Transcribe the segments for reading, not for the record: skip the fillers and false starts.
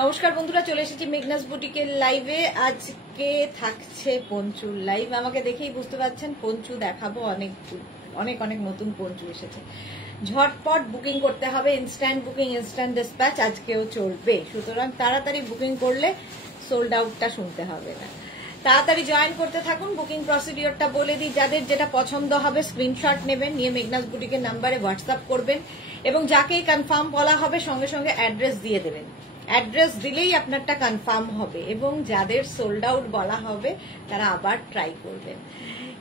নমস্কার বন্ধুরা, চলে এসেছি মেঘনাস বুটিকের লাইভে। আজকে থাকছে পঞ্চুর লাইভ। আমাকে দেখেই বুঝতে পারছেন পঞ্চু দেখাবো। অনেক অনেক অনেক নতুন পঞ্চু এসেছে। ঝটপট বুকিং করতে হবে, ইনস্ট্যান্ট বুকিং, ইনস্ট্যান্ট ডিসপ্যাচ আজকেও চলবে। সুতরাং তাড়াতাড়ি বুকিং করলে সোল্ড আউটটা শুনতে হবে না। তাড়াতাড়ি জয়েন করতে থাকুন। বুকিং প্রসিডিওরটা বলে দিই, যাদের যেটা পছন্দ হবে স্ক্রিনশট নেবেন, নিয়ে মেঘনাস বুটিকের নাম্বারে হোয়াটসঅ্যাপ করবেন এবং যাকেই কনফার্ম বলা হবে সঙ্গে সঙ্গে অ্যাড্রেস দিয়ে দেবেন। অ্যাড্রেস দিলেই আপনারটা কনফার্ম হবে এবং যাদের সোল্ড আউট বলা হবে তারা আবার ট্রাই করবেন।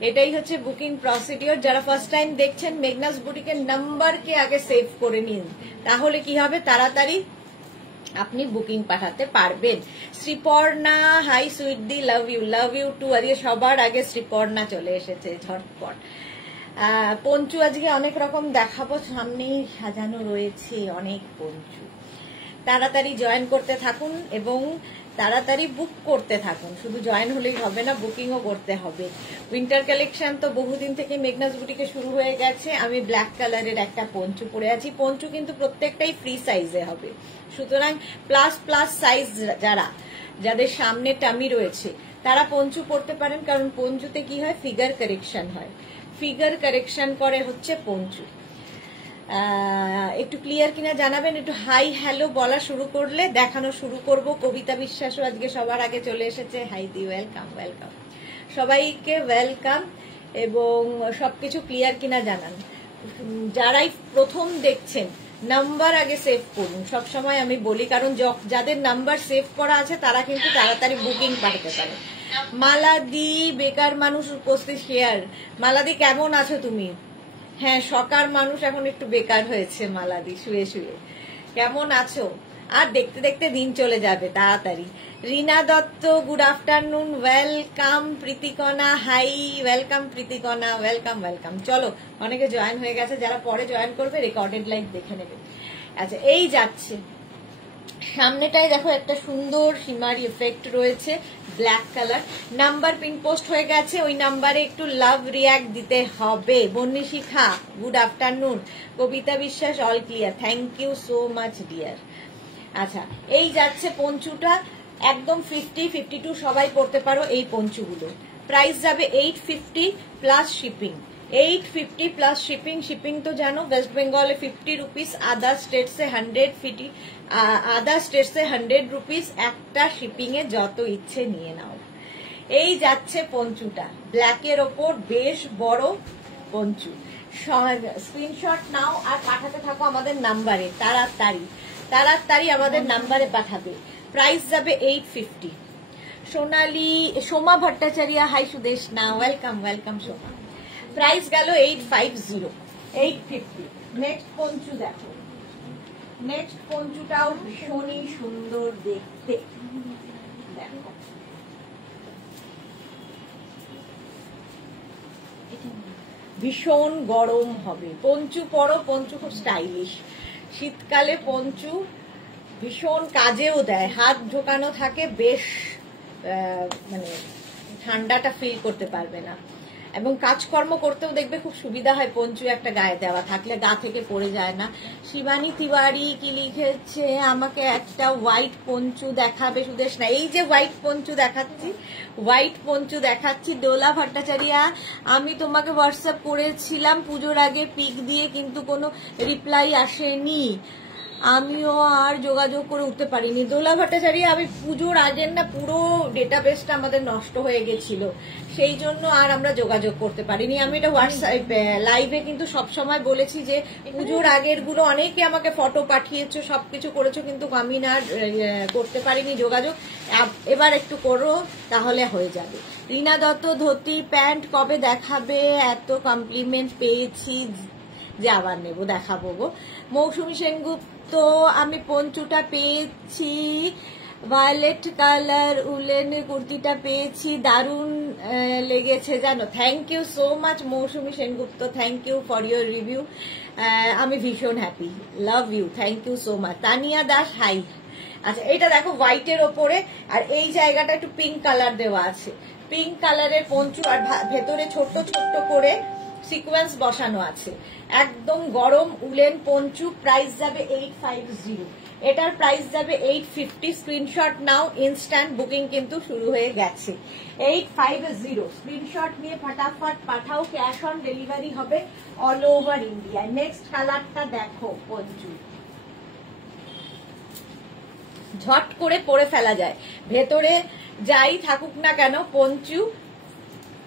এটাই হচ্ছে বুকিং প্রসিডিওর। যারা ফার্স্ট টাইম দেখছেন, মেঘনাস বুটিকের নাম্বারকে আগে সেভ করে নিন, তাহলে কি হবে তাড়াতাড়ি আপনি বুকিং পাঠাতে পারবেন। শ্রীপর্ণা, হাই সুইটদি, লাভ ইউ টু। আজকে সবার আগে শ্রীপর্ণা চলে এসেছে ঝটপট। পঞ্চু আজকে অনেক রকম দেখাবো, সামনেই সাজানো রয়েছে অনেক পঞ্চু। তাড়াতাড়ি জয়েন করতে থাকুন এবং তাড়াতাড়ি বুক করতে থাকুন। শুধু জয়েন হলেই হবে না, বুকিংও করতে হবে। উইন্টার কালেকশন তো বহুদিন থেকে মেঘনাস বুটিকে শুরু হয়ে গেছে। আমি ব্ল্যাক কালারের একটা পঞ্চু পরে আছি। পঞ্চু কিন্তু প্রত্যেকটাই ফ্রি সাইজে হবে, সুতরাং প্লাস প্লাস সাইজ যাদের সামনে টামি রয়েছে তারা পঞ্চু পরতে পারেন। কারণ পঞ্চুতে কি হয়, ফিগার কারেকশন হয়। ফিগার কারেকশন করে হচ্ছে পঞ্চু। একটু ক্লিয়ার কিনা জানাবেন। একটু হাই হ্যালো বলা শুরু করলে দেখানো শুরু করব। কবিতা বিশ্বাসও আজকে সবার আগে চলে এসেছে। হাই দি, ওয়েলকাম ওয়েলকাম, সবাইকে ওয়েলকাম। এবং সবকিছু ক্লিয়ার কিনা জানান। যারাই প্রথম দেখছেন নাম্বার আগে সেভ করুন, সবসময় আমি বলি, কারণ যাদের নাম্বার সেভ করা আছে তারা কিন্তু তাড়াতাড়ি বুকিং পাঠাতে পারে। মালাদি, বেকার মানুষ উপস্থিত শেয়ার। মালাদি কেমন আছো তুমি? হ্যাঁ, সকার মানুষ এখন একটু বেকার হয়েছে মালাদি, শুয়ে শুয়ে। কেমন আছো? আর দেখতে দেখতে দিন চলে যাবে তাড়াতাড়ি। Rina Dutta, good afternoon, welcome. Pritikana, hi, welcome Pritikana, welcome welcome. চলো, অনেকে জয়েন হয়ে গেছে, যারা পরে জয়েন করবে রেকর্ডেড লাইভ দেখে নেবে। আচ্ছা, এই যাচ্ছে সামনেটাই দেখো একটা সুন্দর সীমারি এফেক্ট রয়েছে, black colour. Number pin post হয়ে গেছে, ওই নাম্বারে একটু লাভ রিয়াক্ট দিতে হবে। বন্নি শিখা, good afternoon. Kabita Biswas, all clear, thank you so much dear. আচ্ছা, এই যাচ্ছে পঞ্চুটা, একদম 50-52 সবাই পড়তে পারো এই পঞ্চুগুলো। প্রাইস যাবে 850 plus shipping. 850 plus shipping. Shipping তো জানো, ওয়েস্ট বেঙ্গলে 50 রুপিস, আদার স্টেটসে 150, আদার স্টেটসে 100 রুপিস। একটা শিপিং এ যত ইচ্ছে নিয়ে নাও। এই যাচ্ছে পঞ্চুটা, ব্ল্যাকের ওপর বেশ বড় পঞ্চু। স্ক্রিনশট নাও আর পাঠাতে থাকো আমাদের নাম্বারে। তাড়াতাড়ি আমাদের নাম্বারে পাঠাবে। প্রাইস যাবে 850। সোমা ভট্টাচার্য, হাই সুদেশ না, ওয়েলকাম ওয়েলকাম সোমা। প্রাইস গেল 850, 850। নেক্সট পঞ্চু দেখো। নেক্সট পঞ্চুটাও ভীষণই সুন্দর দেখতে। দেখো, ভীষণ গরম হবে। পঞ্চু পরো, পঞ্চু খুব স্টাইলিশ। শীতকালে পঞ্চু ভীষণ কাজেও দেয়, হাত ঢোকানো থাকে, বেশ মানে ঠান্ডাটা ফিল করতে পারবে না এবং কাজকর্ম করতেও দেখবে খুব সুবিধা হয়। পঞ্চু একটা গায়ে দেওয়া থাকলে গা থেকে পড়ে যায় না। শিবানী তিওয়ারি কি লিখেছে, আমাকে একটা হোয়াইট পঞ্চু দেখাবে সুদেশ না। এই যে হোয়াইট পঞ্চু দেখাচ্ছি, হোয়াইট পঞ্চু দেখাচ্ছি। ডোলা ভট্টাচার্য, আমি তোমাকে হোয়াটসঅ্যাপ করেছিলাম পুজোর আগে পিক দিয়ে, কিন্তু কোনো রিপ্লাই আসেনি, আমিও আর যোগাযোগ করে উঠতে পারিনি। দোলা ভট্টাচার্য, আমি পুজোর আগের না পুরো ডেটাবেসটা আমাদের নষ্ট হয়ে গেছিল, সেই জন্য আর আমরা যোগাযোগ করতে পারিনি। আমি এটা হোয়াটসঅ্যাপ লাইভে কিন্তু সবসময় বলেছি যে পুজোর আগের গুলো অনেকে আমাকে ফটো পাঠিয়েছো, সবকিছু করেছো, কিন্তু আমি না করতে পারিনি যোগাযোগ। এবার একটু করো, তাহলে হয়ে যাবে। রিনা দত্ত, ধুতি প্যান্ট কবে দেখাবে? এত কমপ্লিমেন্ট পেয়েছি যে আবার নেব, দেখাবো গো। মৌসুমী সেনগুপ্ত, আমি পঞ্চুটা পেয়েছি, ভায়োলেট কালার উলেন কুর্তিটা পেয়েছি, দারুণ লেগেছে জানো। Thank you so much Mousumi Sengupta, thank you for your review. আমি ভীষণ happy, love you, thank you so much. Tania Das, hi. আচ্ছা, এটা দেখো হোয়াইটের ওপরে, আর এই জায়গাটা একটু পিঙ্ক কালার দেওয়া আছে। পিঙ্ক কালারের পঞ্চু, আর ভেতরে ছোট্ট ছোট্ট করে সিকোয়েন্স বসানো আছে। একদম গরম উলেন পঞ্চু। প্রাইস যাবে 850। এটার প্রাইস যাবে 850। স্ক্রিনশট নাও, ইনস্ট্যান্ট বুকিং কিন্তু শুরু হয়ে গেছে। 850 স্ক্রিনশট নিয়ে ফটাফট পাঠাও, ক্যাশ অন ডেলিভারি হবে অল ওভার ইন্ডিয়া। নেক্সট কালারটা দেখো পঞ্চু, ঝট করে পরে ফেলা যায়, ভেতরে যাই থাকুক না কেন পঞ্চু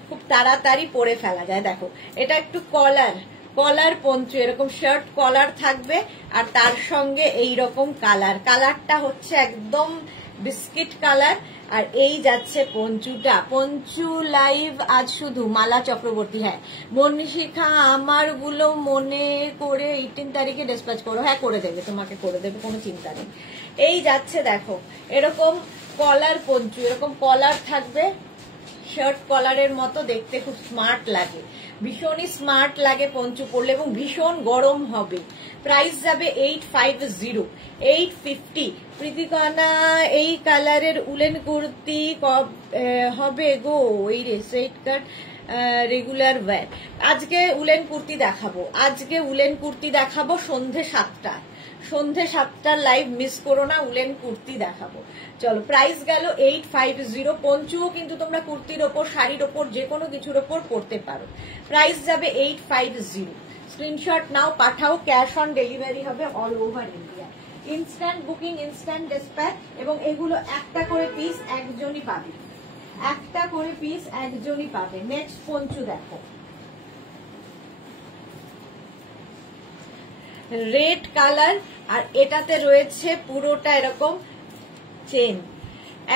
খুব তাড়াতাড়ি পরে ফেলা যায়। দেখো এটা একটু কলার পঞ্চু, এরকম শার্ট কলার থাকবে আর তার সঙ্গে এই রকম কালারটা হচ্ছে একদম বিস্কিট কালার। আর এই যাচ্ছে পঞ্চুটা। পঞ্চু লাইভ আজ শুধু মালা চক্রবর্তী। হ্যাঁ মনীষিখা, আমার গুলো মনে করে 18 তারিখে ডিসপ্যাচ করো। হ্যাঁ করে দেবে, তোমাকে করে দেবে, কোনো চিন্তা নেই। এই যাচ্ছে দেখো এরকম কলার পঞ্চু, এরকম কলার থাকবে, শার্ট কলারের মতো দেখতে, খুব স্মার্ট লাগে, ভীষণই স্মার্ট লাগে পঞ্চু পরলে এবং ভীষণ গরম হবে। প্রাইস যাবে 850। 850। প্রীতিকণা, এই কালারের উলেন কুর্তি হবে গো? এই রে স্ট্রেট কাট রেগুলার ওয়্যার। আজকে উলেন কুর্তি দেখাবো সন্ধে 7টায়। সন্ধে 7টার লাইভ মিস করো না, উলেন কুর্তি দেখাবো। চলো প্রাইস গেল 850। পঞ্চুও কিন্তু তোমরা কুর্তির ওপর, শাড়ির ওপর, যে কোনো কিছুর ওপর পরতে পারো। প্রাইস যাবে 850। স্ক্রিনশট নাও, পাঠাও, ক্যাশ অন ডেলিভারি হবে all over India. Instant booking, instant dispatch. এবং এগুলো একটা করে পিস একজনই পাবে, একটা করে পিস একজনই পাবে। নেক্সট পঞ্চু দেখো, রেড কালার, আর এটাতে রয়েছে পুরোটা এরকম চেন,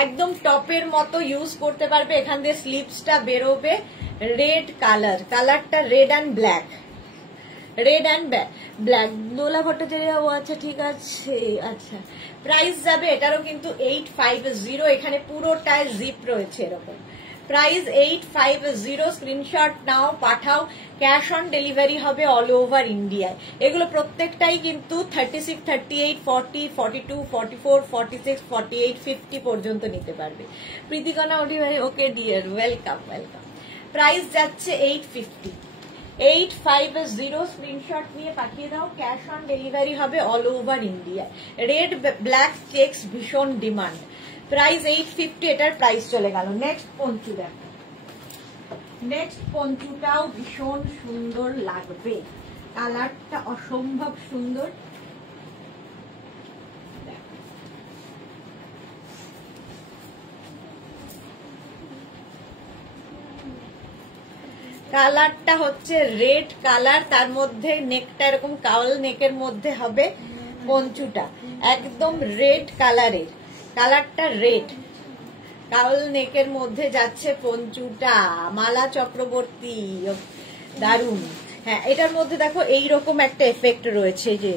একদম টপের মতো ইউজ করতে পারবে। এখান দিয়ে স্লিভসটা বেরোবে। রেড কালারটা রেড অ্যান্ড ব্ল্যাক, দোলা ভট্টাচার্য। ও আচ্ছা ঠিক আছে, আচ্ছা। প্রাইস যাবে এটারও কিন্তু 850। এখানে পুরোটায় জিপ রয়েছে এরকম। প্রাইস 850। স্ক্রিনশট নাও, পাঠাও, ক্যাশ অন ডেলিভারি হবে অল ওভার ইন্ডিয়ায়। এগুলো প্রত্যেকটাই কিন্তু 36, 38, 40, 42, 44, 46, 48, 50 পর্যন্ত নিতে পারবে। Pritikana okay dear, welcome. Price যাচ্ছে 850। 850। স্ক্রিনশট নিয়ে পাঠিয়ে দাও, ক্যাশ অন ডেলিভারি হবে all over India. Red black checks ভীষণ ডিমান্ড। প্রাইস 850। এটার প্রাইস চলে গেল। নেক্সট পঞ্চু দেখো, নেক্সট পঞ্চুটাও ভীষণ সুন্দর লাগবে, কালারটা অসম্ভব সুন্দর। কালারটা হচ্ছে রেড কালার, তার মধ্যে নেকটা এরকম কাওয়াল নেকের মধ্যে হবে পঞ্চুটা, একদম রেড কালারের। কালারটা রেড, কাওয়াল নেকের মধ্যে যাচ্ছে পঞ্চুটা। মালা চক্রবর্তী, দারুণ। হ্যাঁ এটার মধ্যে দেখো এইরকম একটা এফেক্ট রয়েছে, যে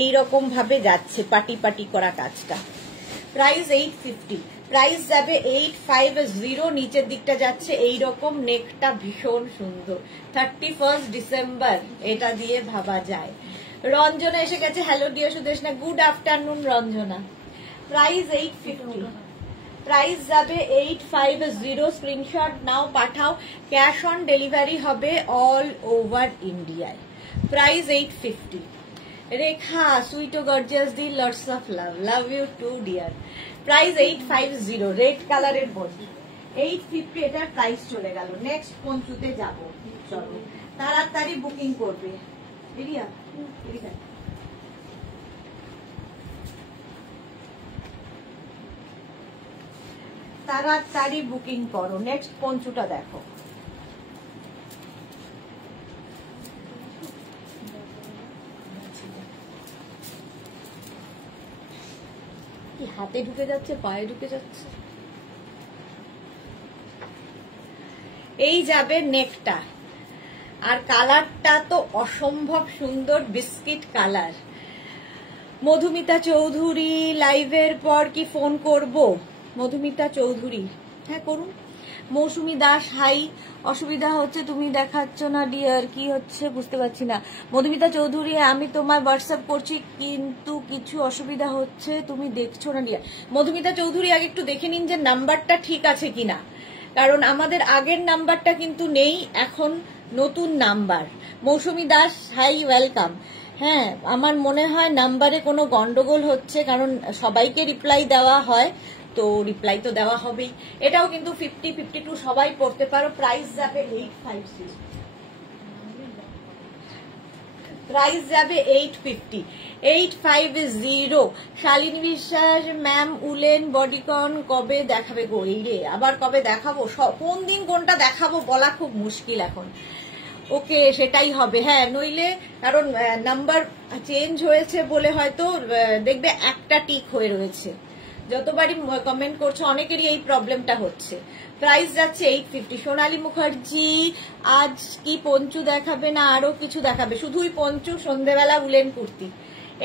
এইরকম ভাবে যাচ্ছে পাটি পাটি করা কাজটা। প্রাইস 850। প্রাইস যাবে 850। নিচের দিকটা যাচ্ছে এইরকম, নেকটা ভীষণ সুন্দর। 31 ডিসেম্বর এটা দিয়ে ভাবা যায়। রঞ্জনা এসে গেছে, hello dear Sudeshna, good afternoon Ranjana. Price 850। Price যাবে 850। স্ক্রিনশট নাও, পাঠাও, ক্যাশ অন ডেলিভারি হবে অল ওভার ইন্ডিয়ায়। প্রাইস 850। রেখা, সুইট ও গর্জিয়াস দি, lots of love you too dear. Price 850। Red কালারের পঞ্চু 850। এটার প্রাইস চলে গেল। নেক্সট পঞ্চুতে যাব, চলো তাড়াতাড়ি বুকিং করবে। এরিয়া তাড়াতাড়ি বুকিং করো। নেক্সট পঞ্চুটা দেখো, কি হাতে ঢুকে যাচ্ছে, পায়ে ঢুকে যাচ্ছে। এই যাবে নেকটা, আর কালারটা তো অসম্ভব সুন্দর, বিস্কিট কালার। মধুমিতা চৌধুরী, লাইভের পর কি ফোন করব? মধুমিতা চৌধুরী, হ্যাঁ করুন। মৌসুমী দাস, হাই। অসুবিধা হচ্ছে, তুমি দেখাচ্ছ না ডিয়ার, কি হচ্ছে বুঝতে পারছি না। মধুমিতা চৌধুরী, আমি তোমায় হোয়াটসঅ্যাপ করছি কিন্তু কিছু অসুবিধা হচ্ছে, তুমি দেখছো না ডিয়ার। মধুমিতা চৌধুরী, আগে একটু দেখে নিন যে নাম্বারটা ঠিক আছে কিনা, কারণ আমাদের আগের নাম্বারটা কিন্তু নেই, এখন নতুন নাম্বার। মৌসুমী দাস, হাই, ওয়েলকাম। হ্যাঁ, আমার মনে হয় নাম্বারে কোনো গন্ডগোল হচ্ছে, কারণ সবাইকে রিপ্লাই দেওয়া হয়, তো রিপ্লাই তো দেওয়া হবেই। এটাও কিন্তু 50, 52 সবাই পড়তে পারো। প্রাইস যাবে 850, প্রাইস যাবে 850, 850। শালিনী বিশ্বাস ম্যাম, উলেন বডিকন কবে দেখাবে গো? এই রে, আবার কবে দেখাবো? কোন দিন কোনটা দেখাবো বলা খুব মুশকিল এখন। ওকে, সেটাই হবে। হ্যাঁ, নইলে কারণ নাম্বার চেঞ্জ হয়েছে বলে হয়তো দেখবে একটা টিক হয়ে রয়েছে। যতবারই কমেন্ট করছো অনেকেরই এই প্রবলেমটা হচ্ছে। প্রাইস যাচ্ছে 850। সোনালী মুখার্জি, আজ কি পঞ্চু দেখাবে না আরো কিছু দেখাবে? শুধুই পঞ্চু, সন্ধ্যেবেলা উলেন কুর্তি।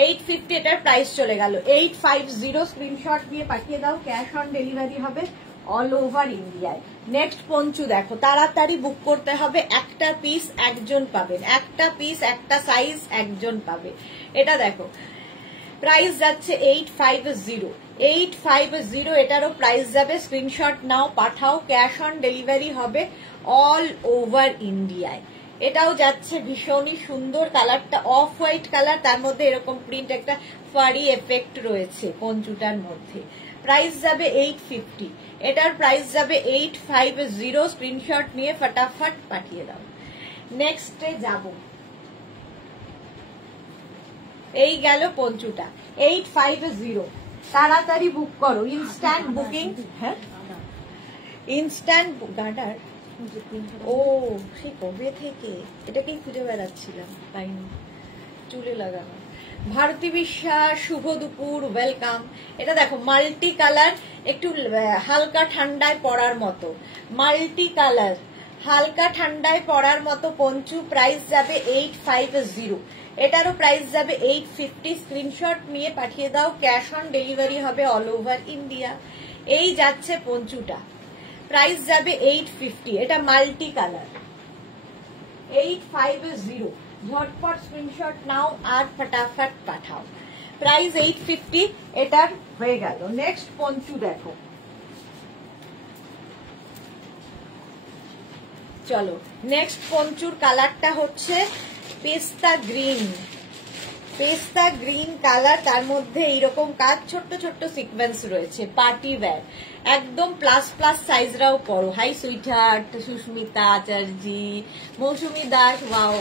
850 এটার প্রাইস চলে গেল। 850 স্ক্রিনশট দিয়ে পাঠিয়ে দাও, ক্যাশ অন ডেলিভারি হবে অল ওভার ইন্ডিয়ায়। নেক্সট পঞ্চু দেখো, তাড়াতাড়ি বুক করতে হবে, একটা পিস একজন পাবেন, একটা পিস একটা সাইজ একজন পাবে। এটা দেখো, প্রাইস যাচ্ছে 850, 850। এটারও প্রাইস যাবে। স্ক্রিনশট নাও, পাঠাও, ক্যাশ অন ডেলিভারি হবে অল ওভার ইন্ডিয়ায়। এটাও যাচ্ছে ভীষণই সুন্দর, কালারটা অফ হোয়াইট কালার, তার মধ্যে এরকম প্রিন্ট, একটা ফারি এফেক্ট রয়েছে পঞ্চুটার মধ্যে। প্রাইস যাবে 850, এটার প্রাইস যাবে 850। স্ক্রিনশট নিয়ে ফটাফট পাঠিয়ে দাও। নেক্সটে যাব, এই গেল পঞ্চুটা 850। তাড়াতাড়ি বুক করো, ইনস্ট্যান্ট বুকিং। হ্যাঁ, ইনস্ট্যান্ট গার্ডার। ও, সে কবে থেকে এটাকেই খুঁজে বেড়াচ্ছিলাম, পাইনি। চুলে লাগানো। ভারতী বিশ্বাস, শুভ দুপুর, ওয়েলকাম। এটা দেখো মাল্টি কালার, একটু হালকা ঠান্ডায় পড়ার মতো মাল্টি কালার, হালকা ঠান্ডায় পড়ার মতো পঞ্চু। প্রাইস যাবে 850, এটারও প্রাইস যাবে 850। স্ক্রিনশট নিয়ে পাঠিয়ে দাও, ক্যাশ অন ডেলিভারি হবে অল ওভার ইন্ডিয়া। এই যাচ্ছে পঞ্চুটা, প্রাইস যাবে 850, এটা মাল্টি কালার। 850, ঝটপট স্ক্রিনশট নাও আর ফটাফট পাঠাও। প্রাইস 850, এটার হয়ে গেল। নেক্সট পঞ্চু দেখো, চলো নেক্সট পঞ্চুর কালারটা হচ্ছে পেস্তা গ্রিন, পেস্তা গ্রিন কালার, তার মধ্যে এইরকম কাজ, ছোট্ট ছোট্ট সিকোয়েন্স রয়েছে, পার্টি ওয়্যার, একদম প্লাস প্লাস সাইজরাও পরো। হাই সুইটহার্ট, সুস্মিতা আচার্যি, মৌসুমী দাস, ওয়াও।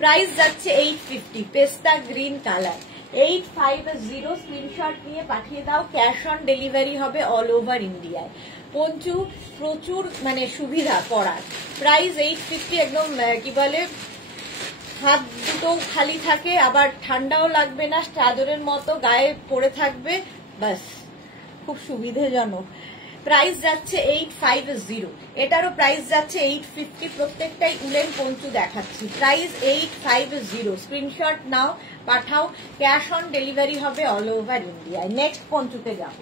প্রাইস যাচ্ছে 850, পেস্তা গ্রিন কালার, 850। স্ক্রিনশট নিয়ে পাঠিয়ে দাও, ক্যাশ অন ডেলিভারি হবে অল ওভার ইন্ডিয়ায়। পঞ্চু প্রচুর মানে সুবিধা পরার। প্রাইস 850, একদম কি বলে, হাত দুটো খালি থাকে, আবার ঠান্ডাও লাগবে না, চাদরের মতো গায়ে পরে থাকবে, বাস খুব সুবিধাজনক। প্রাইস যাচ্ছে 850, এটারও প্রাইস যাচ্ছে 850। প্রত্যেকটাই উলেন পঞ্চু দেখাচ্ছি। প্রাইস 850, স্ক্রিনশট নাও, পাঠাও, ক্যাশ অন ডেলিভারি হবে অল ওভার ইন্ডিয়ায়। নেক্সট পঞ্চুতে যাব,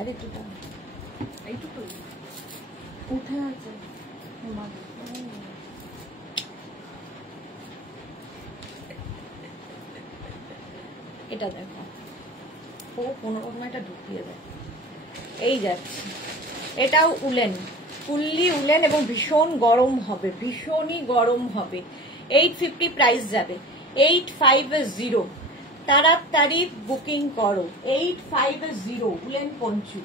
আরে এইটুকু উঠে আছে। এটা দেখো, ও 15 এটা ঢুকিয়ে দেয়। এই যাচ্ছে, এটাও উলেন, ফুললি উলেন এবং ভীষণ গরম হবে, ভীষণই গরম হবে। 850 প্রাইস যাবে। 850, তাড়াতাড়ি বুকিং করো। 850 উলেন পঞ্চু,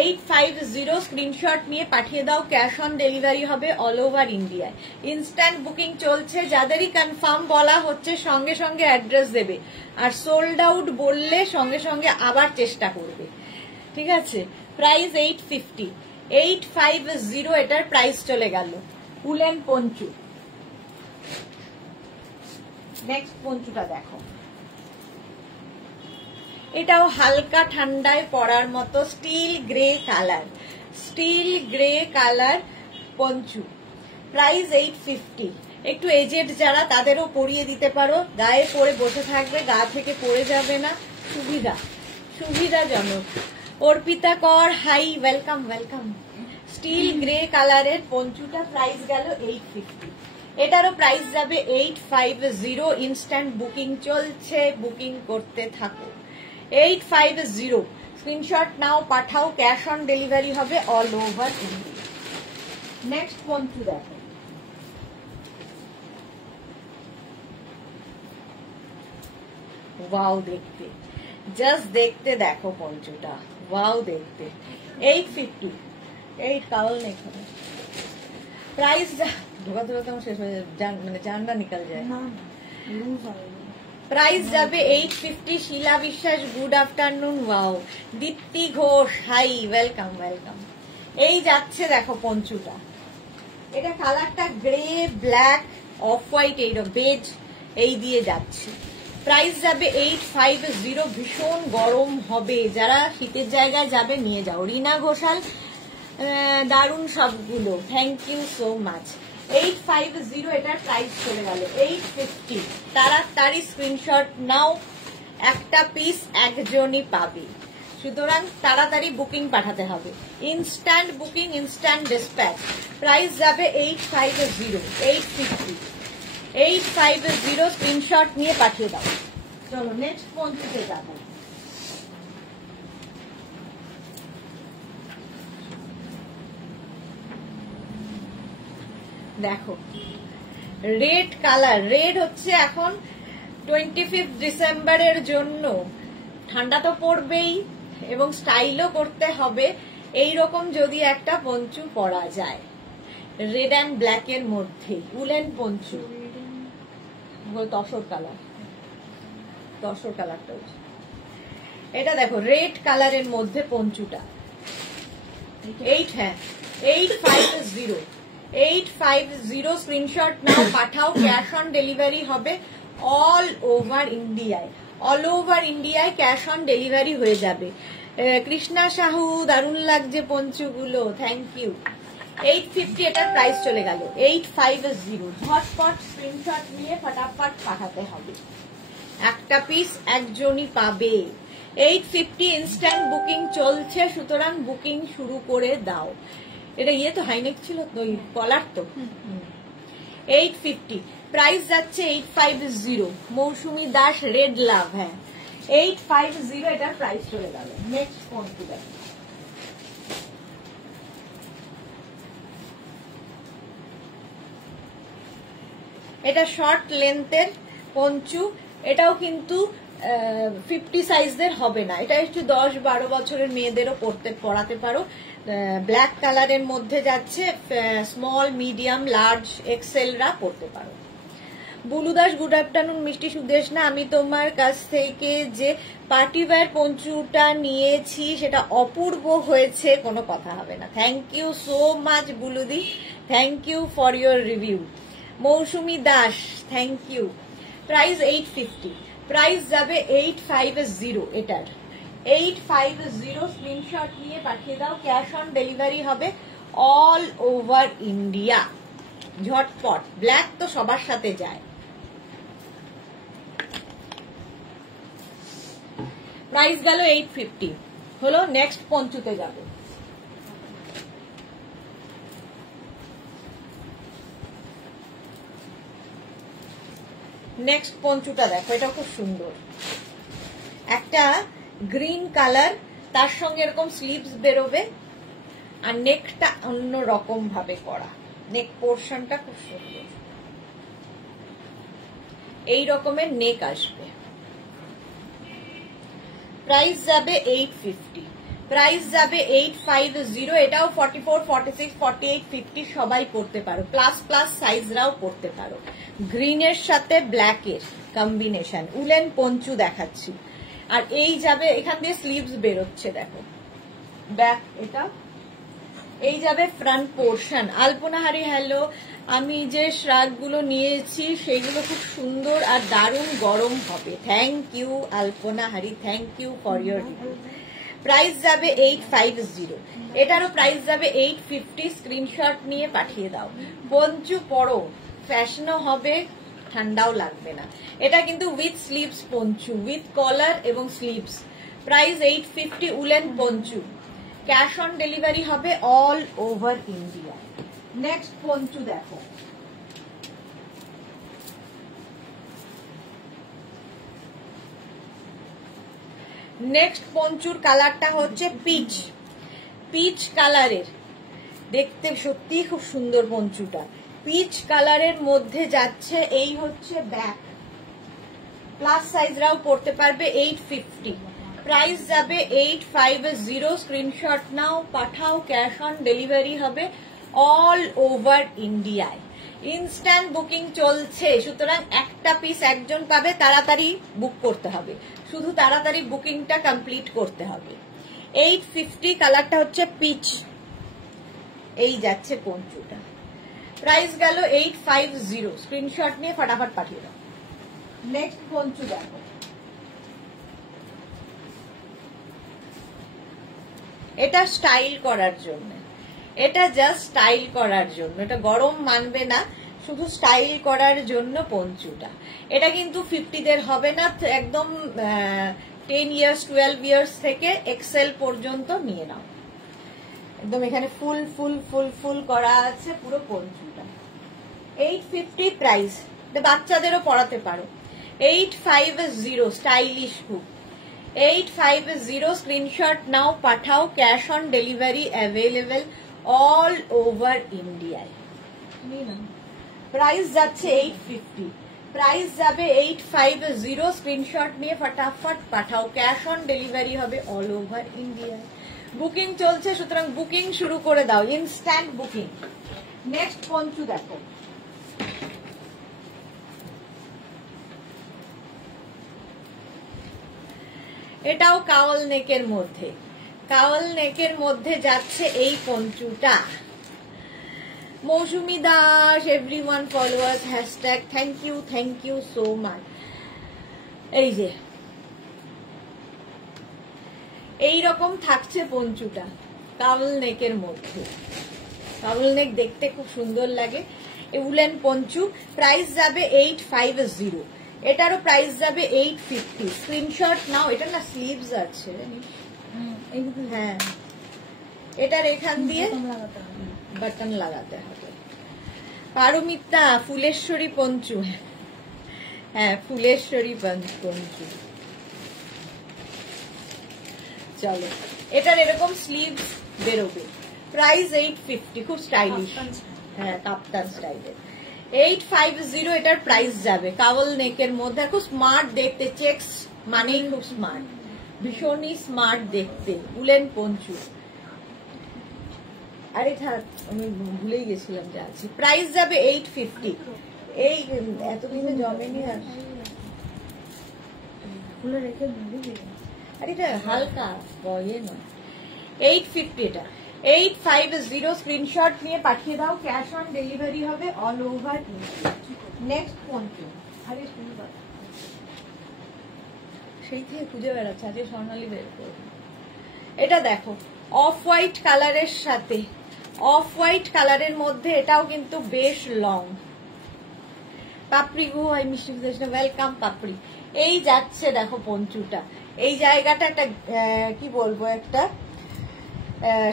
850। স্ক্রিনশট নিয়ে পাঠিয়ে দাও, ক্যাশ অন ডেলিভারি হবে অল ওভার ইন্ডিয়ায়। ইনস্ট্যান্ট বুকিং চলছে, যাদেরই কনফার্ম বলা হচ্ছে সঙ্গে সঙ্গে অ্যাড্রেস দেবে, আর সোল্ড আউট বললে সঙ্গে সঙ্গে আবার চেষ্টা করবে, ঠিক আছে। প্রাইস 850, 850, এটার প্রাইস চলে গেল। উলেন পঞ্চু। নেক্সট পঞ্চুটা দেখো, এটাও হালকা ঠান্ডায় পরার মতো still grey colour, steel grey colour Panchu. Price 850। একটু এজেড যারা, তাদেরও পরিয়ে দিতে পারো, গায়ে পরে বসে থাকবে, গা থেকে পড়ে যাবে না, সুবিধাজনক। Arpita Kar, hi, welcome welcome. Steel grey কালারের পঞ্চুটা প্রাইস গেল 850, এটারও প্রাইস যাবে 850। ইনস্ট্যান্ট বুকিং চলছে, বুকিং করতে থাকো। 850, স্ক্রিনশট নাও, পাঠাও, ক্যাশ অন ডেলিভারি হবে all over India. Next poncho দেখো, ওয়াও দেখতে, জাস্ট দেখতে দেখো পঞ্চুটা, ওয়াও দেখতে। 850, 8 কাওয়াল নেই এখানে। প্রাইস ধোকা ধোকা তো শেষ হয়ে যায়, মানে জানটা নিকাল যায়। প্রাইস যাবে 850। শিলা বিশ্বাস গুড আফটারনুন, ওয়াও। দীপ্তি ঘোষ হাই, ওয়েলকাম ওয়েলকাম। এই যাচ্ছে দেখো পঞ্চুটা, এটা কালারটা গ্রে, ব্ল্যাক, অফ হোয়াইট, এই বেজ, এই দিয়ে যাচ্ছে। প্রাইস যাবে 850। ভীষণ গরম হবে, যারা শীতের জায়গায় যাবে নিয়ে যাও। রিনা ঘোষাল দারুণ সবগুলো, থ্যাংক ইউ সো মাচ। 850 এটার প্রাইস চলে গেল 850। তাড়াতাড়ি স্ক্রিনশট নাও, একটা পিস একজনই পাবে, সুতরাং তাড়াতাড়ি বুকিং পাঠাতে হবে। Instant booking, instant dispatch. Price যাবে 850, 850, 850। স্ক্রিনশট নিয়ে পাঠিয়ে দাও। চলো নেক্সট পঞ্চুতে যাবো। দেখো রেড কালার, রেড হচ্ছে এখন 25 ডিসেম্বরের জন্য। ঠান্ডা তো পড়বেই এবং স্টাইলও করতে হবে। এই রকম যদি একটা পঞ্চু পরা যায় রেড অ্যান্ড ব্ল্যাক এর মধ্যে, উলেন পঞ্চু, তসর কালার, তসর কালারটা হচ্ছে এটা। দেখো রেড কালারের মধ্যে পঞ্চুটা, 850, 850। স্ক্রিনশট নাও, পাঠাও, ক্যাশ অন ডেলিভারি হবে অল ওভার ইন্ডিয়ায়, অল ওভার ইন্ডিয়ায় ক্যাশ অন ডেলিভারি হয়ে যাবে। কৃষ্ণা সাহু দারুণ লাগছে পঞ্চুগুলো, থ্যাংক ইউ। 850 এটার প্রাইস চলে গেল 850। ঝটপট স্ক্রিনশট নিয়ে ফটাফট পাঠাতে হবে, একটা পিস একজনই পাবে। 850 ইনস্ট্যান্ট বুকিং চলছে, সুতরাং বুকিং শুরু করে দাও। এটা ইয়ে তো হাইনেক ছিল তো, কলার তো। 850 প্রাইস যাচ্ছে 850। মৌসুমী দাস রেড লাভ, হ্যাঁ 850 এটার প্রাইস চলে গেল। নেক্সট কোন কি দেখো, এটা শর্ট লেন্থের পঞ্চু, এটাও কিন্তু 50 সাইজের হবে না, এটা একটু 10-12 বছরের মেয়েদেরও পরাতে পারো। ব্ল্যাক কালারের মধ্যে যাচ্ছে, স্মল, মিডিয়াম, লার্জ, এক্সেলরা পরতে পারো। Bulu Das good afternoon. মিষ্টি সুদেশ না, আমি তোমার কাছ থেকে যে পার্টিওয়্যার পঞ্চুটা নিয়েছি সেটা অপূর্ব হয়েছে, কোনো কথা হবে না। থ্যাংক ইউ সো মাচ বুলুদি, thank you for your review. Mousumi Das thank you. Price 850, price যাবে 850 এটার, 850। স্ক্রিনশট নিয়ে পাঠিয়ে দাও, ক্যাশ অন ডেলিভারি হবে অল ওভার ইন্ডিয়া। ঝটপট, ব্ল্যাক তো সবার সাথে যায়। প্রাইস গেল 850 হলো। নেক্সট পঞ্চুতে যাবে। নেক্সট পঞ্চুটা দেখো, এটা খুব সুন্দর, একটা গ্রিন কালার, তার সঙ্গে এরকম স্লিভস বেরোবে আর নেকটা অন্য রকম ভাবে করা, নেক পোর্শনটা খুব সুন্দর, এই রকমের নেক আসবে। প্রাইস যাবে 850, প্রাইস যাবে 850। এটাও 44, 46, 48, 50 সবাই পড়তে পারো, প্লাস প্লাস সাইজরাও পড়তে পারো। গ্রিনের সাথে ব্ল্যাকের কম্বিনেশন, উলেন পঞ্চু দেখাচ্ছি। আর এই যাবে, এখান দিয়ে স্লিভস বেরোচ্ছে দেখো, ব্যাক, এটা এই যাবে ফ্রন্ট পোর্শন। আলপনাহারি হ্যালো, আমি যে শ্রাগগুলো নিয়েছি সেগুলো খুব সুন্দর আর দারুণ গরম হবে। Thank you Alpanahari, thank you for your review. Price যাবে 850, এটারও প্রাইস যাবে 850। স্ক্রিনশট নিয়ে পাঠিয়ে দাও। পঞ্চু পরো, ফ্যাশনও হবে, ঠান্ডাও লাগবে না। এটা কিন্তু with sleeves poncho, with collar এবং sleeves. Price 850, woollen poncho. Cash on delivery হবে all over India. Next poncho দেখো, নেক্সট পঞ্চুর কালারটা হচ্ছে পিচ, পিচ কালারের, দেখতে সত্যি খুব সুন্দর পঞ্চুটা। পিচ কালারের মধ্যে যাচ্ছে, এই হচ্ছে ব্যাক, প্লাস সাইজরাও পড়তে পারবে। 850, প্রাইস যাবে 850। স্ক্রিনশট নাও, পাঠাও, ক্যাশ অন ডেলিভারি হবে অল ওভার ইন্ডিয়ায়। ইনস্ট্যান্ট বুকিং চলছে, সুতরাং একটা পিস একজন পাবে, তাড়াতাড়ি বুক করতে হবে, শুধু তাড়াতাড়ি বুকিংটা কমপ্লিট করতে হবে। 850, কালারটা হচ্ছে পিচ, এই যাচ্ছে পঞ্চুটা, প্রাইস গেল 850। স্ক্রিনশট নিয়ে ফটাফট পাঠিয়ে দাও। নেক্সট পঞ্চু দেখো, এটা স্টাইল করার জন্য, এটা জাস্ট স্টাইল করার জন্য, এটা গরম মানবে না, শুধু স্টাইল করার জন্য পঞ্চুটা। এটা কিন্তু 50দের হবে না, একদম 10 ইয়ার্স 12 ইয়ার্স থেকে এক্সেল পর্যন্ত নিয়ে নাও। একদম এখানে ফুল ফুল ফুল ফুল করা আছে পুরো পঞ্চুটা। 850 প্রাইস, বাচ্চাদেরও পড়াতে পারো। 850, স্টাইলিশ খুব। 850, স্ক্রিনশট নাও, পাঠাও, cash on delivery available all over ইন্ডিয়ায়। প্রাইস যাচ্ছে 850, প্রাইস যাবে 850। স্ক্রিনশট নিয়ে ফটাফট পাঠাও, ক্যাশ অন ডেলিভারি হবে অল ওভার ইন্ডিয়ায়। বুকিং চলছে, সুতরাং বুকিং শুরু করে দাও, ইনস্ট্যান্ট বুকিং। নেক্সট পঞ্চু দেখো, এটাও কাওয়াল নেকের মধ্যে, কাওয়াল নেকের মধ্যে যাচ্ছে এই পঞ্চুটা। Mousumi Das, everyone followers, hashtag thank you so much. এই যে এইরকম থাকছে পঞ্চুটা কাওয়াল নেকের মধ্যে, কাওয়াল নেক দেখতে খুব সুন্দর লাগে। উলেন পঞ্চু, প্রাইস যাবে 850, এটারও প্রাইস যাবে 850। স্ক্রিনশট নাও, এটা না স্লিভস আছে, হ্যাঁ এটার এখান দিয়ে বাটন লাগাতে হবে। পারমিতা, ফুলেশ্বরী পঞ্চু, হ্যাঁ ফুলেশ্বরী পঞ্চু। চলো, এটার এরকম স্লিভস বেরোবে, প্রাইস 850, খুব স্টাইলিশ, হ্যাঁ কাপ্তান স্টাইলের। 850 এটার প্রাইস যাবে। কাওয়াল নেকের মধ্যে খুব স্মার্ট দেখতে, চেক্স মানেই খুব স্মার্ট, ভীষণই স্মার্ট দেখতে। উলেন পঞ্চু, আরে থাক আমি ভুলেই গেছিলাম যে আছে। প্রাইস যাবে 850। এই এতদিনে জমেনি, আর খুলে রেখে আরে এটা হালকা ইয়ে নয়। 850, এটা 850। স্ক্রিনশট নিয়ে পাঠিয়ে দাও, ক্যাশ অন ডেলিভারি হবে all over India. Next Panchu, আরে সেই থেকে খুঁজে বেড়াচ্ছে, আজকে স্বর্ণালী বের করবে। এটা দেখো অফ হোয়াইট কালারের সাথে, অফ হোয়াইট কালারের মধ্যে, এটাও কিন্তু বেশ লং। পাপড়ি গো, আই মিষ্টি ওয়েলকাম পাপড়ি। এই যাচ্ছে দেখো পঞ্চুটা, এই জায়গাটা একটা কি বলবো, একটা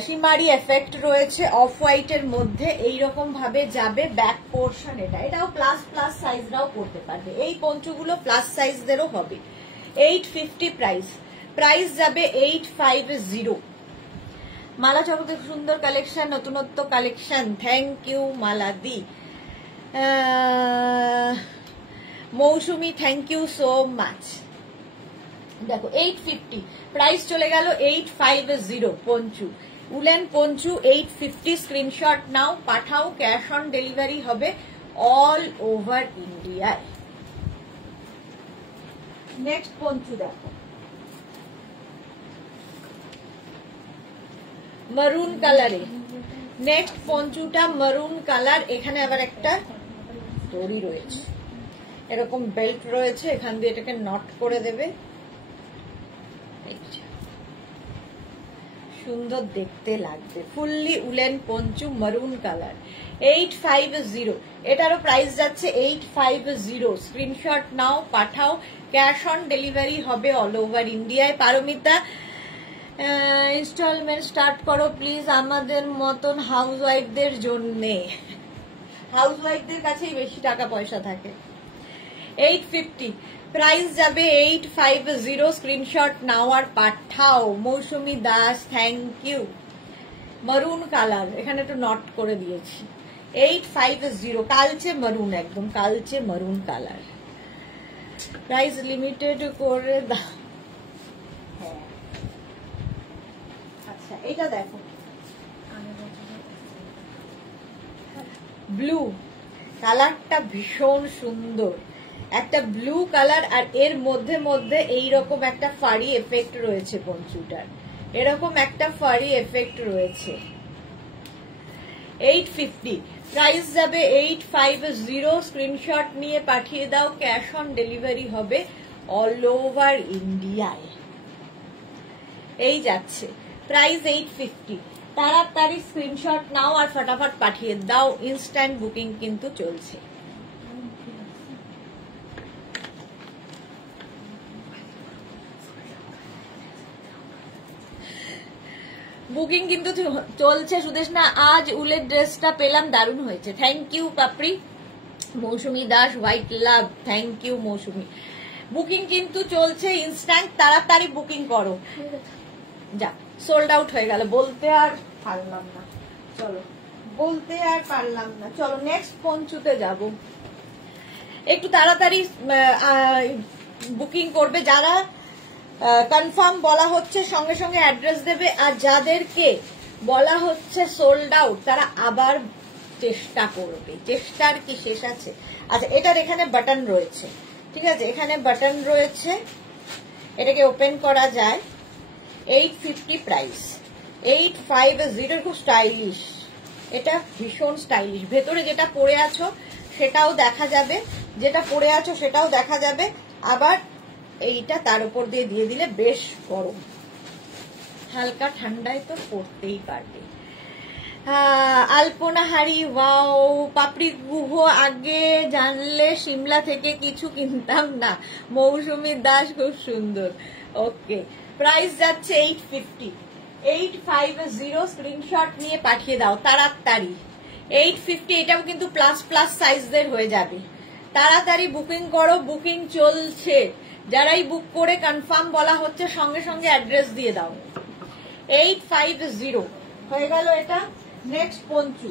শিমারি এফেক্ট রয়েছে অফ হোয়াইটের মধ্যে, এইরকম ভাবে যাবে ব্যাক পোর্শন। এটাও প্লাস প্লাস সাইজরাও করতে পারবে, এই পঞ্চুগুলো প্লাস সাইজদেরও হবে। 850 প্রাইস, প্রাইস যাবে 850। মালা চকতে সুন্দর কালেকশন, নতুনত্ব কালেকশন, থ্যাংক ইউ মালা দি। Mousumi, thank you so much. দেখো 850, প্রাইস চলে গেল 850। Poncho, woollen poncho 850। স্ক্রিনশট নাও, পাঠাও, ক্যাশ অন ডেলিভারি হবে অল ওভার ইন্ডিয়ায়। নেক্সট পঞ্চু দেখো, মারুন কালারে। নেক্সট পঞ্চুটা মারুন কালার, এখানে আবার একটা দড়ি রয়েছে, এরকম বেল্ট রয়েছে, এখান দিয়ে এটাকে নট করে দেবে, সুন্দর দেখতে লাগবে। ফুললি উলেন পঞ্চু, মারুন কালার, 850। এটারও প্রাইস যাচ্ছে 850। স্ক্রিনশট নাও, পাঠাও, ক্যাশ অন ডেলিভারি হবে অল ওভার ইন্ডিয়ায়। পারমিতা, ইনস্টলমেন্ট স্টার্ট করো প্লিজ, আমাদের মতন হাউস ওয়াইফদের জন্যে। হাউস ওয়াইফদের কাছেই বেশি টাকা পয়সা থাকে। 850, প্রাইস যাবে 850, স্ক্রিনশট নাও আর পাঠাও। Mousumi Das thank you. Maroon colour এখানে একটু নট করে দিয়েছি। 850 কালচে মারুন, একদম কালচে মারুন কালার। প্রাইস লিমিটেড করে দাও। হ্যাঁ আচ্ছা এটা দেখো ব্লু কালারটা ভীষণ সুন্দর, একটা ব্লু কালার আর এর মধ্যে মধ্যে এইরকম একটা ফাড়ি এফেক্ট রয়েছে পঞ্চুটার, এরকম একটা ফাড়ি এফেক্ট রয়েছে। 850 প্রাইস যাবে 850, স্ক্রিনশট নিয়ে পাঠিয়ে দাও, ক্যাশ অন ডেলিভারি হবে অল ওভার ইন্ডিয়ায়। এই যাচ্ছে প্রাইস 850, তাড়াতাড়ি স্ক্রিনশট নাও আর ফটাফট পাঠিয়ে দাও, ইনস্ট্যান্ট বুকিং কিন্তু চলছে। বুকিং কিন্তু চলছে সুদেশ না। আজ উলের ড্রেসটা পেলাম, দারুণ হয়েছে, thank you Papri. Mousumi Das white love, thank you Mousumi. Booking কিন্তু চলছে, ইনস্ট্যান্ট তাড়াতাড়ি বুকিং করো। যা সোল্ড আউট হয়ে গেল, বলতে আর পারলাম না, চলো বলতে আর পারলাম না। চলো নেক্সট পঞ্চুতে যাব, একটু তাড়াতাড়ি বুকিং করবে। যারা কনফার্ম বলা হচ্ছে সঙ্গে সঙ্গে অ্যাড্রেস দেবে, আর যাদেরকে বলা হচ্ছে সোল্ড আউট তারা আবার চেষ্টা করবে, চেষ্টার কি শেষ আছে। আচ্ছা এটার এখানে বাটন রয়েছে, ঠিক আছে, এখানে বাটন রয়েছে, এটাকে ওপেন করা যায়। 850 প্রাইস, 850, খুব স্টাইলিশ, এটা ভীষণ স্টাইলিশ। ভেতরে যেটা পরে আছো সেটাও দেখা যাবে, যেটা পরে আছো সেটাও দেখা যাবে, আবার এইটা তার উপর দিয়ে দিয়ে দিলে বেশ গরম, হালকা ঠান্ডায় তো পড়তেই পারবে। আলপনা হারি ওয়াও। পাপড়ি গুহ আগে জানলে সিমলা থেকে কিছু কিনতাম না। মৌসুমী দাস খুব সুন্দর। ওকে প্রাইস যাচ্ছে 850, 850, স্ক্রিনশট নিয়ে পাঠিয়ে দাও তাড়াতাড়ি। 850, এটাও কিন্তু প্লাস প্লাস সাইজদের হয়ে যাবে, তাড়াতাড়ি বুকিং করো, বুকিং চলছে। যারাই বুক করে কনফার্ম বলা হচ্ছে সঙ্গে সঙ্গে অ্যাড্রেস দিয়ে দাও। 850 হয়ে গেল এটা। নেক্সট পঞ্চু,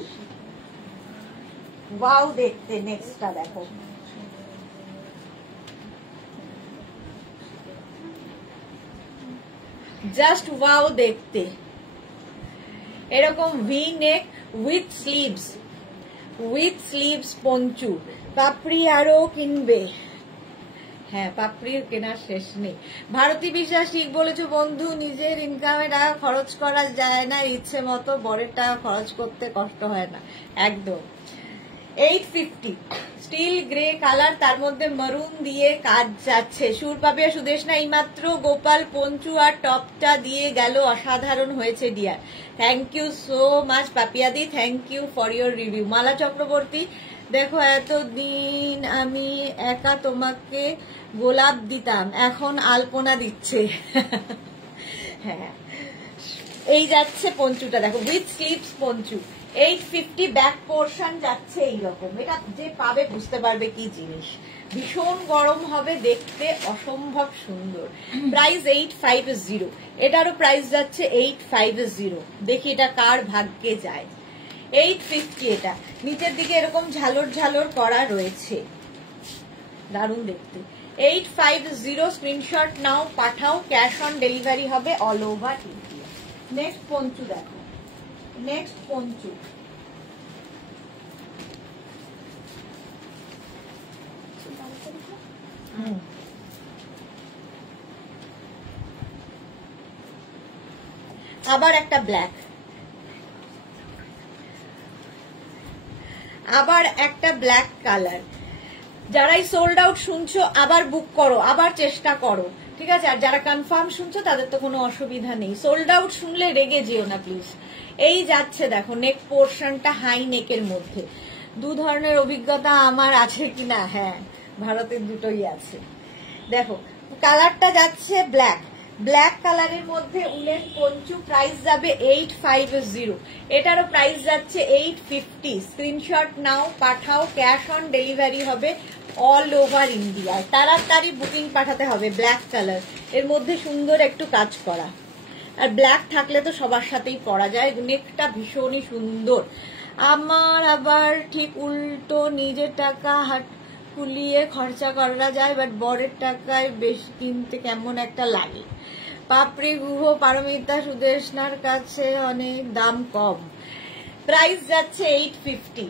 ওয়াও দেখতে, নেক্সটটা দেখো, জাস্ট ওয়াও দেখতে, এরকম V neck with sleeves poncho. Papri আরো কিনবে? হ্যাঁ পাপড়ির কেনার শেষ নেই। ভারতী বিশ্বাস ঠিক বলেছো বন্ধু, নিজের ইনকামে টাকা খরচ করা যায় না ইচ্ছে মতো, বরের টাকা খরচ করতে কষ্ট হয় না, একদম। 850 স্টিল গ্রে কালার, তার মধ্যে মারুন দিয়ে কাজ যাচ্ছে। সুর পাপিয়া সুদেশ না এইমাত্র গোপাল পঞ্চু আর টপটা দিয়ে গেল, অসাধারণ হয়েছে dear. Thank you so much Papiya di, thank you for your review. Mala Chakraborty দেখো এতদিন আমি একা তোমাকে গোলাপ দিতাম, এখন আলপনা দিচ্ছে। হ্যাঁ এই যাচ্ছে পঞ্চুটা দেখো, with sleeves Panchu. 850 back portion যাচ্ছে এইরকম, এটা যে পাবে বুঝতে পারবে কি জিনিস, ভীষণ গরম হবে দেখতে, অসম্ভব সুন্দর। প্রাইস 850, এটারও প্রাইস যাচ্ছে 850। দেখি এটা কার ভাগ্যে যায়। 850 এটা, নিচের দিকে এরকম ঝালর ঝালর করা রয়েছে, দারুণ দেখতে। 850, স্ক্রিনশট নাও পাঠাও, ক্যাশ অন ডেলিভারি হবে all over India. Next poncho দেখো, নেক্সট পঞ্চু, আবার একটা ব্ল্যাক, আবার একটা ব্ল্যাক কালার। যারাই সোল্ড আউট শুনছো আবার বুক করো, আবার চেষ্টা করো, ঠিক আছে। আর যারা কনফার্ম শুনছো তাদের তো কোনো অসুবিধা নেই, সোল্ড আউট শুনলে রেগে যেও না প্লিজ। এই যাচ্ছে দেখো, নেক পোর্শনটা হাই নেকের মধ্যে। দু ধরনের অভিজ্ঞতা আমার আছে কিনা, হ্যাঁ ভারতের দুটোই আছে। দেখো কালারটা যাচ্ছে ব্ল্যাক, ব্ল্যাক কালারের মধ্যে উলেন পঞ্চু, প্রাইস যাবে 850, এটারও প্রাইস যাচ্ছে 850। স্ক্রিনশট নাও পাঠাও, ক্যাশ অন ডেলিভারি হবে অল ওভার ইন্ডিয়ায়। তাড়াতাড়ি বুকিং পাঠাতে হবে। ব্ল্যাক কালার, এর মধ্যে সুন্দর একটু কাজ করা, আর ব্ল্যাক থাকলে তো সবার সাথেই পরা যায়। নেকটা ভীষণই সুন্দর। আমার আবার ঠিক উল্টো, নিজের টাকা হাত ফুলিয়ে খরচা করা যায়, বাট বরের টাকায় বেশি কিনতে কেমন একটা লাগে। পাপড়ি গুহ পারমিতা সুদেশনার কাছে অনেক দাম কম। প্রাইস যাচ্ছে 850।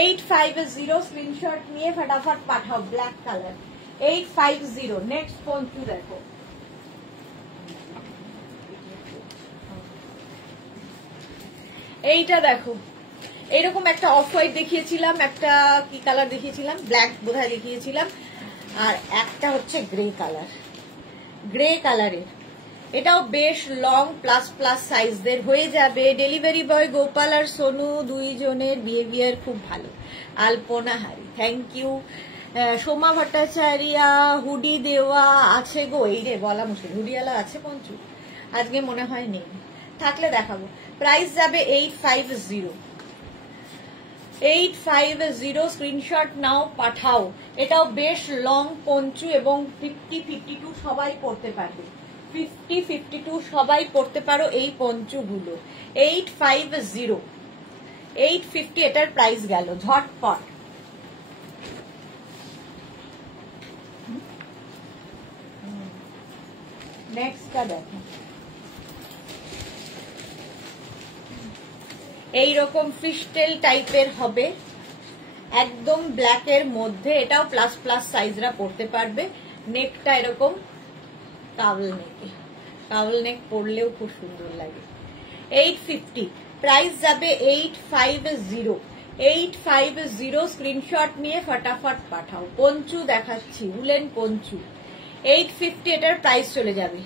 850 স্ক্রিনশট নিয়ে ফটাফট পাঠাও। Black colour 850। নেক্সট পঞ্চু দেখো, এইটা দেখো। এইরকম একটা অফ হোয়াইট দেখিয়েছিলাম, একটা কি কালার দেখিয়েছিলাম, ব্ল্যাক বোধহয় দেখিয়েছিলাম, আর একটা হচ্ছে গ্রে কালার। গ্রে কালারের এটাও বেশ লং প্লাস প্লাস সাইজদের হয়ে যাবে। ডেলিভারি বয় গোপাল আর সোনু দুইজনের বিহেভিয়ার খুব ভালো। Alpana Hari, thank you. Soma Bhattacharya, hoodie দেওয়া আছে গো। এই রে বলা মুশকিল, হুডিওয়ালা আছে পঞ্চু? আজকে মনে হয় নেই, থাকলে দেখাবো। প্রাইস যাবে 850। 850 স্ক্রিনশট নাও, পাঠাও। এটাও বেশ লং পঞ্চু এবং 50-52 সবাই পড়তে পারবে। 50-52 সবাই পড়তে পারো এই পঞ্চুগুলো। 850, 850 এটার প্রাইস গেল ঝটপট। নেক্সটটা দেখো, এইরকম ফিশটেল টাইপের হবে, একদম ব্ল্যাকের মধ্যে। এটাও প্লাস প্লাস সাইজরা পড়তে পারবে। নেকটা এরকম কাভল নেকে, কাভল নেক পরলেও খুব সুন্দর লাগে। 850, প্রাইস যাবে 850। 850 স্ক্রিনশট নিয়ে ফটাফট পাঠাও। পঞ্চু দেখাচ্ছি, উলেন পঞ্চু 850, এটার প্রাইস চলে যাবে।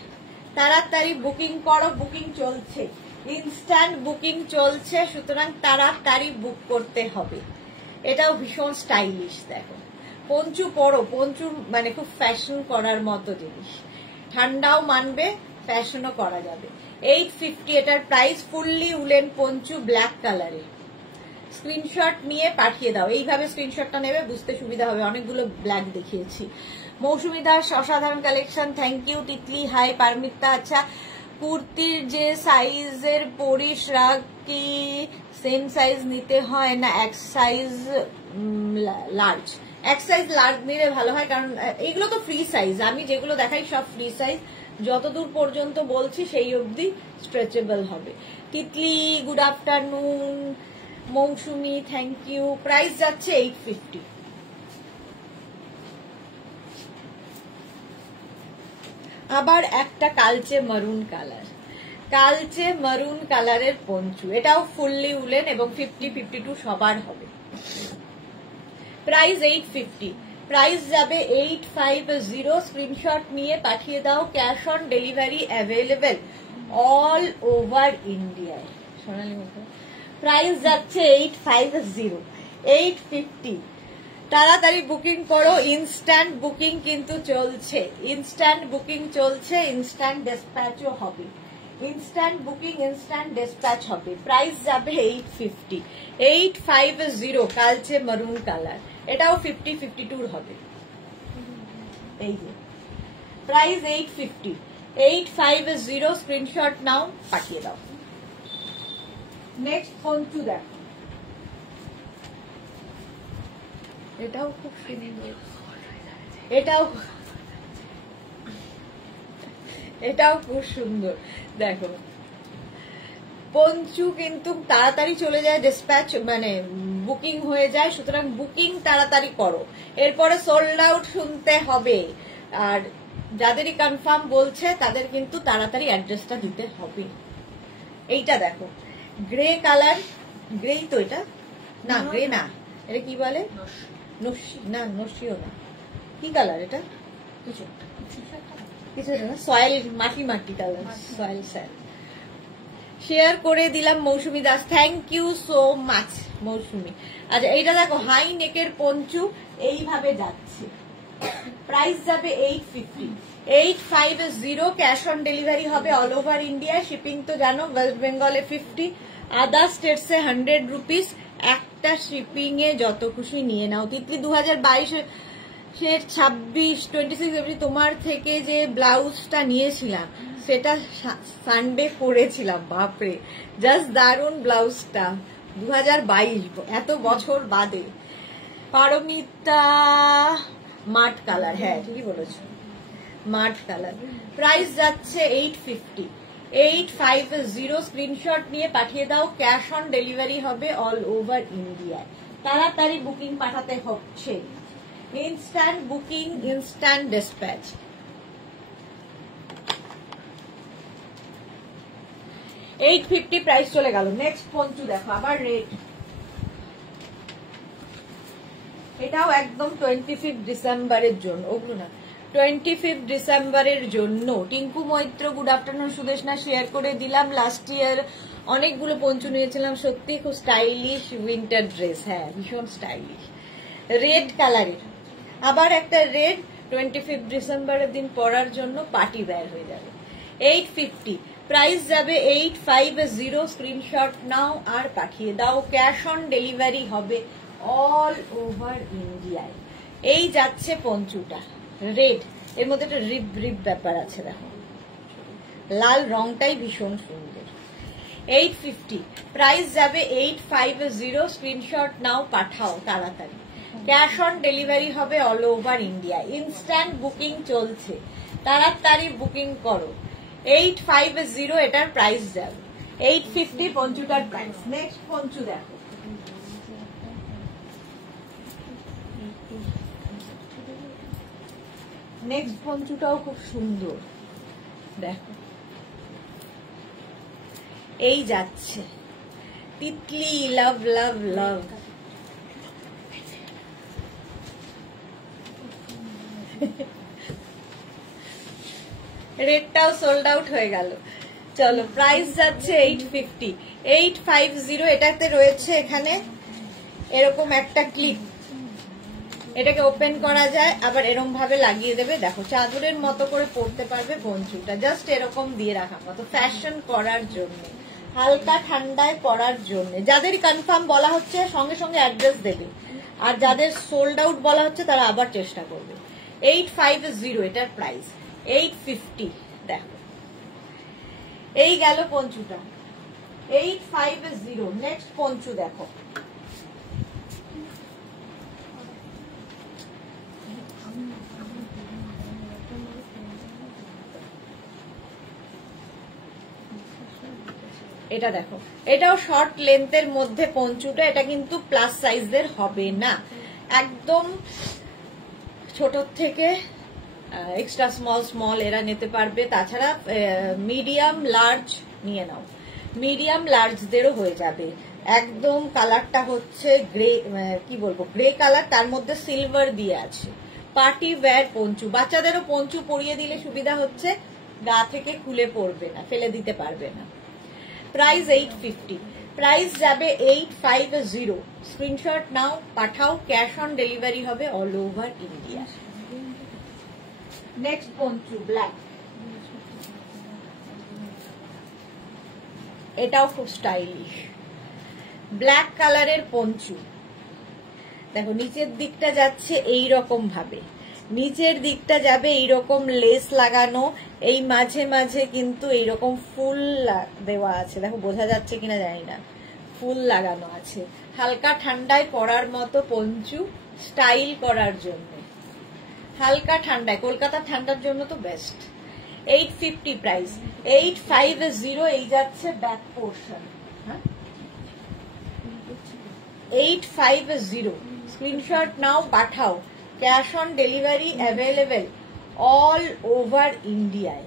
তাড়াতাড়ি বুকিং করো, বুকিং চলছে, ইনস্ট্যান্ট বুকিং চলছে, সুতরাং তাড়াতাড়ি বুক করতে হবে। এটাও ভীষণ স্টাইলিশ। দেখো পঞ্চু পরো, পঞ্চু মানে খুব ফ্যাশন করার মতো জিনিস, ঠান্ডাও মানবে, ফ্যাশনও করা যাবে। 850 এটার price. Fully woollen Panchu black কালারে। স্ক্রিনশট নিয়ে পাঠিয়ে দাও। এইভাবে স্ক্রিনশটটা নেবে, বুঝতে সুবিধা হবে, অনেকগুলো ব্ল্যাক দেখিয়েছি। মৌসুমী দাস, অসাধারণ collection, thank you. Titli hi. Paromita, আচ্ছা কুর্তির যে সাইজের পরিস রাখ কি সেম সাইজ নিতে হয় না এক সাইজ লার্জ? এক সাইজ লার্জ নিলে ভালো হয়, কারণ এগুলো তো ফ্রি সাইজ। আমি যেগুলো দেখাই সব ফ্রি সাইজ, যতদূর পর্যন্ত বলছি সেই অবধি স্ট্রেচেবল হবে। Titli good afternoon. Mousumi thank you. Price যাচ্ছে 850। আবার একটা কালচে মারুন কালার, কালচে মারুন কালারের পঞ্চু। এটাও ফুললি উলেন এবং 50-52 সবার হবে। প্রাইস 850। প্রাইস যাবে 850। স্ক্রিনশট নিয়ে পাঠিয়ে দাও। Cash on delivery available all over ইন্ডিয়ায়। সোনালী মুখে প্রাইস যাচ্ছে 850। 850 তাড়াতাড়ি বুকিং করো। ইনস্ট্যান্ট বুকিং কিন্তু চলছে, ইনস্ট্যান্ট বুকিং চলছে, ইনস্ট্যান্ট ডেসপ্যাচও হবে। ইনস্ট্যান্ট বুকিং, ইনস্ট্যান্ট ডেসপ্যাচ হবে। প্রাইস যাবে 850। 850 কালচে মারুন কালার। এটাও 50-52 হবে। এই যে প্রাইস 850। 850 স্ক্রিনশট নাও, পাঠিয়ে দাও। নেক্সট পঞ্চু দেখো, এটাও খুব সুন্দর, এটাও খুব সুন্দর। দেখো পঞ্চু কিন্তু তাড়াতাড়ি চলে যায়, ডিসপ্যাচ মানে বুকিং হয়ে যায়, সুতরাং বুকিং তাড়াতাড়ি করো, এরপরে সোল্ড আউট শুনতে হবে। আর যাদেরই কনফার্ম বলছে তাদের কিন্তু তাড়াতাড়ি অ্যাড্রেসটা দিতে হবে। এইটা দেখো গ্রে কালার, গ্রেই তো এটা, না গ্রে না, এটা কি বলে, নস্যি না, নস্যিও না, কি কালার এটা, কিছু না, সয়েল মাটি মাটি কালার, সয়েল সয়েল। শেয়ার করে দিলাম Mousumi Das, thank you so much Mousumi. আচ্ছা এইটা দেখো হাই নেকের পঞ্চু, এইভাবে যাচ্ছে। প্রাইস যাবে 850। 850 ক্যাশ অন ডেলিভারি হবে অল ওভার ইন্ডিয়া। শিপিং তো জানো, ওয়েস্ট বেঙ্গলে 50, আদার স্টেটসে 100 রুপিস। একটা শিপিং এ যত খুশি নিয়ে নাও। তিতলি 2022 সে 26 তোমার থেকে যে ব্লাউজটা নিয়েছিলাম সেটা সানডে পরেছিলাম, বাপরে জাস্ট দারুন ব্লাউজটা, 2022 এত বছর বাদে। পারমিতা মাঠ কালার, হ্যাঁ ঠিকই বলেছো, মাঠ কালার। প্রাইস যাচ্ছে 850, 850। স্ক্রিনশট নিয়ে পাঠিয়ে দাও, ক্যাশ অন ডেলিভারি হবে অল ওভার ইন্ডিয়া। তাড়াতাড়ি বুকিং পাঠাতে হচ্ছে, instant booking, instant dispatch. $850 price চলে গেল। নেক্সট পঞ্চু দেখো, আবার রেড, এটাও একদম 25 ডিসেম্বরের জন্য, ওগুলো না 25 ডিসেম্বরের জন্য। Tinku Maitra good afternoon. Sudeshna share করে দিলাম, লাস্ট ইয়ার অনেকগুলো পঞ্চু নিয়েছিলাম, সত্যি খুব স্টাইলিশ উইন্টার ড্রেস, হ্যাঁ ভীষণ স্টাইলিশ, রেড কালারের। আবার একটা রেড 25 ডিসেম্বরের দিন পরার জন্য পার্টি ওয়্যার হয়ে যাবে। 850 প্রাইস যাবে, 850। স্ক্রিনশট নাও আর পাঠিয়ে দাও, ক্যাশ অন ডেলিভারি হবে অল ওভার ইন্ডিয়ায়। এই যাচ্ছে পঞ্চুটা রেড, এর মধ্যে একটা রিপ রিপ ব্যাপার আছে, দেখো লাল রংটাই ভীষণ সুন্দর। 850 প্রাইস যাবে, 850। স্ক্রিনশট নাও পাঠাও তাড়াতাড়ি, ক্যাশ অন ডেলিভারি হবে all over India, instant booking চলছে, তাড়াতাড়ি বুকিং করো। 850 এটার প্রাইস যাবে, 850 পঞ্চুটার প্রাইস। নেক্সট পঞ্চু দেখো, নেক্সট পঞ্চুটাও খুব সুন্দর, দেখো এই যাচ্ছে তিতলি, লাভ লাভ লাভ। রেডটাও সোল্ড আউট হয়ে গেল। চলো প্রাইস যাচ্ছে 850, 850। এটাতে রয়েছে এখানে এরকম একটা ক্লিপ, এটাকে ওপেন করা যায়, আবার এরকম ভাবে লাগিয়ে দেবে, দেখো চাদরের মতো করে পরতে পারবে পঞ্চুটা, জাস্ট এরকম দিয়ে রাখা মতো, ফ্যাশন করার জন্য, হালকা ঠান্ডায় পরার জন্য। যাদের কনফার্ম বলা হচ্ছে সঙ্গে সঙ্গে অ্যাড্রেস দেবে, আর যাদের সোল্ড আউট বলা হচ্ছে তারা আবার চেষ্টা করবে। 850 এটার প্রাইস, 850। দেখো এই গেল পঞ্চুটা, 850। নেক্সট পঞ্চু দেখো, এটা দেখো, এটাও শর্ট লেন্থের মধ্যে পঞ্চুটা, এটা কিন্তু প্লাস সাইজের হবে না, একদম ছোট থেকে এক্সট্রা স্মল স্মল এরা নিতে পারবে। তাছাড়া মিডিয়াম লার্জ নিয়ে নাও, মিডিয়াম লার্জদেরও হয়ে যাবে। একদম কালারটা হচ্ছে গ্রে, কি বলবো গ্রে কালার, তার মধ্যে সিলভার দিয়ে আছে, পার্টি ওয়্যার পঞ্চু। বাচ্চাদেরও পঞ্চু পরিয়ে দিলে সুবিধা হচ্ছে, গা থেকে খুলে পড়বে না, ফেলে দিতে পারবে না। প্রাইস 850, প্রাইস যাবে 850। স্ক্রিনশট নাও পাঠাও, ক্যাশ অন ডেলিভারি হবে all over India. Next poncho black, এটাও খুব স্টাইলিশ, ব্ল্যাক কালারের পঞ্চু। দেখো নিচের দিকটা যাচ্ছে এই রকম ভাবে, নিচের দিকটা যাবে এইরকম লেস লাগানো, এই মাঝে মাঝে কিন্তু এইরকম ফুল দেওয়া আছে, দেখো বোঝা যাচ্ছে কিনা জানি না, ফুল লাগানো আছে। হালকা ঠান্ডায় পরার মতো পঞ্চু, স্টাইল করার জন্য, হালকা ঠান্ডায়, কলকাতার ঠান্ডার জন্য তো বেস্ট। 850 প্রাইস, 850। এই যাচ্ছে ব্যাক পোর্শন, 850। স্ক্রিনশট নাও পাঠাও, cash on delivery available all over ইন্ডিয়ায়।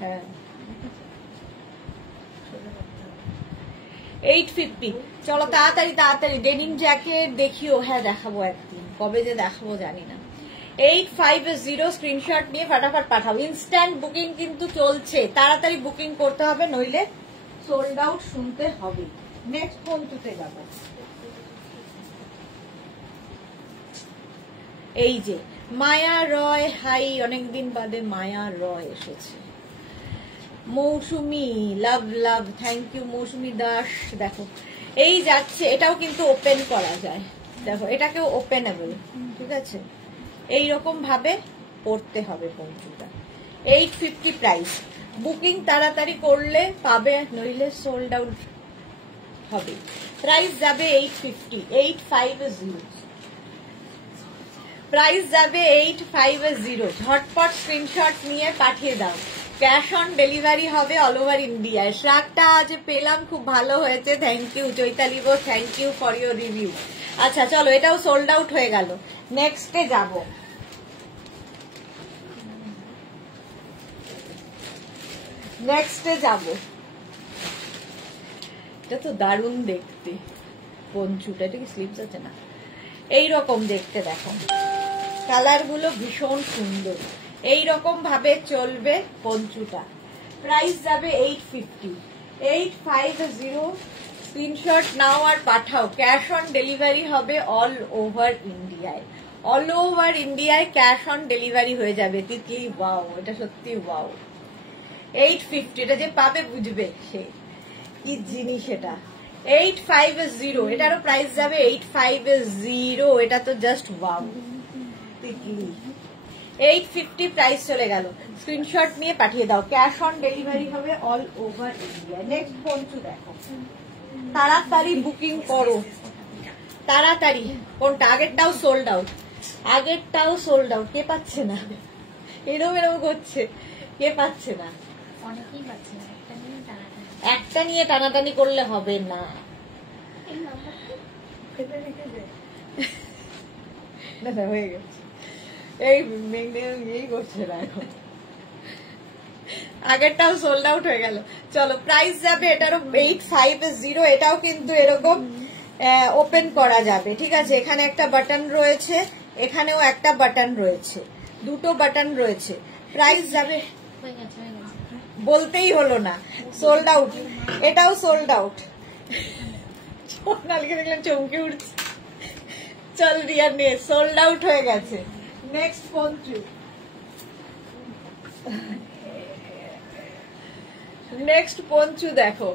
হ্যাঁ 850। চলো তাড়াতাড়ি তাড়াতাড়ি ডেনিম জ্যাকেট দেখিও, হ্যাঁ দেখাবো একদিন, কবে যে দেখাবো জানি না। 850 স্ক্রিনশট নিয়ে ফটাফট পাঠাও, ইনস্ট্যান্ট বুকিং কিন্তু চলছে, তাড়াতাড়ি বুকিং করতে হবে, নইলে সোল্ড আউট শুনতে হবে। নেক্সট পঞ্চুতে যাব, এই যে মায়া রয়, হাই, অনেকদিন বাদে মায়া রয় এসেছে। মৌসুমি লাভ লাভ, থ্যাংক ইউ মৌসুমি দাস। দেখো এই যাচ্ছে, এটাও কিন্তু ওপেন করা যায়, দেখো এটাকেও ওপেনেবল, ঠিক আছে। এইরকম ভাবে পড়তে হবে পঞ্চুটা। 850 প্রাইস। বুকিং তাড়াতাড়ি করলে পাবে, নইলে সোল্ড আউট হবে। প্রাইস যাবে 850, 850 প্রাইস যাবে 850। ঝটপট স্ক্রিনশট নিয়ে পাঠিয়ে দাও। ক্যাশ অন ডেলিভারি হবে অল ওভার ইন্ডিয়ায়। শ্রাগটা আজ পেলাম, খুব ভালো হয়েছে, থ্যাংক ইউ চৈতালি গো, thank you for your review. আচ্ছা চলো, এটাও সোল্ড আউট হয়ে গেল। নেক্সটে যাব। এটা তো দারুণ দেখতে পঞ্চুটা, এটা কি স্লিপস আছে না? এইরকম দেখতে, দেখো কালার গুলো ভীষণ সুন্দর। এইরকম ভাবে চলবে পঞ্চুটা। প্রাইস যাবে 850, 850। স্ক্রিনশট নাও আর পাঠাও। ক্যাশ অন ডেলিভারি হবে অল ওভার ইন্ডিয়ায়। অল ওভার ইন্ডিয়ায় ক্যাশ অন ডেলিভারি হয়ে যাবে। তিতলি ওয়াও, এটা সত্যি ওয়াও। 850, এটা যে পাবে বুঝবে সে কি জিনিস এটা। 850, এটারও প্রাইস যাবে 850। এটা তো জাস্ট ওয়াও। 850 প্রাইস চলে গেল। স্ক্রিনশট নিয়ে পাঠিয়ে দাও। ক্যাশ অন ডেলিভারি হবে all over India. Next poncho দেখো, তাড়াতাড়ি বুকিং করো, তাড়াতাড়ি। কোনটা? আগেরটাও সোল্ড আউট, আগেরটাও সোল্ড আউট। কে পাচ্ছে না? এরকম এরকম করছে, কে পাচ্ছে না? অনেকেই পাচ্ছে না। একটা নিয়ে টানাটানি করলে হবে না। হয়ে গেছে, এই করছে না এখন। আগেরটাও সোল্ড আউট হয়ে গেল। চলো প্রাইস যাবে এটারও 850। এটাও কিন্তু এরকম ওপেন করা যাবে, ঠিক আছে। এখানে একটা বাটন রয়েছে, এখানেও একটা বাটন রয়েছে, দুটো বাটন রয়েছে। প্রাইস যাবে, বলতেই হলো না, সোল্ড আউট। এটাও সোল্ড আউট। সোনালিকে দেখলাম চমকে উঠছে। চল রিয়া নে, সোল্ড আউট হয়ে গেছে। নেক্সট পঞ্চু, নেক্সট পঞ্চু দেখো,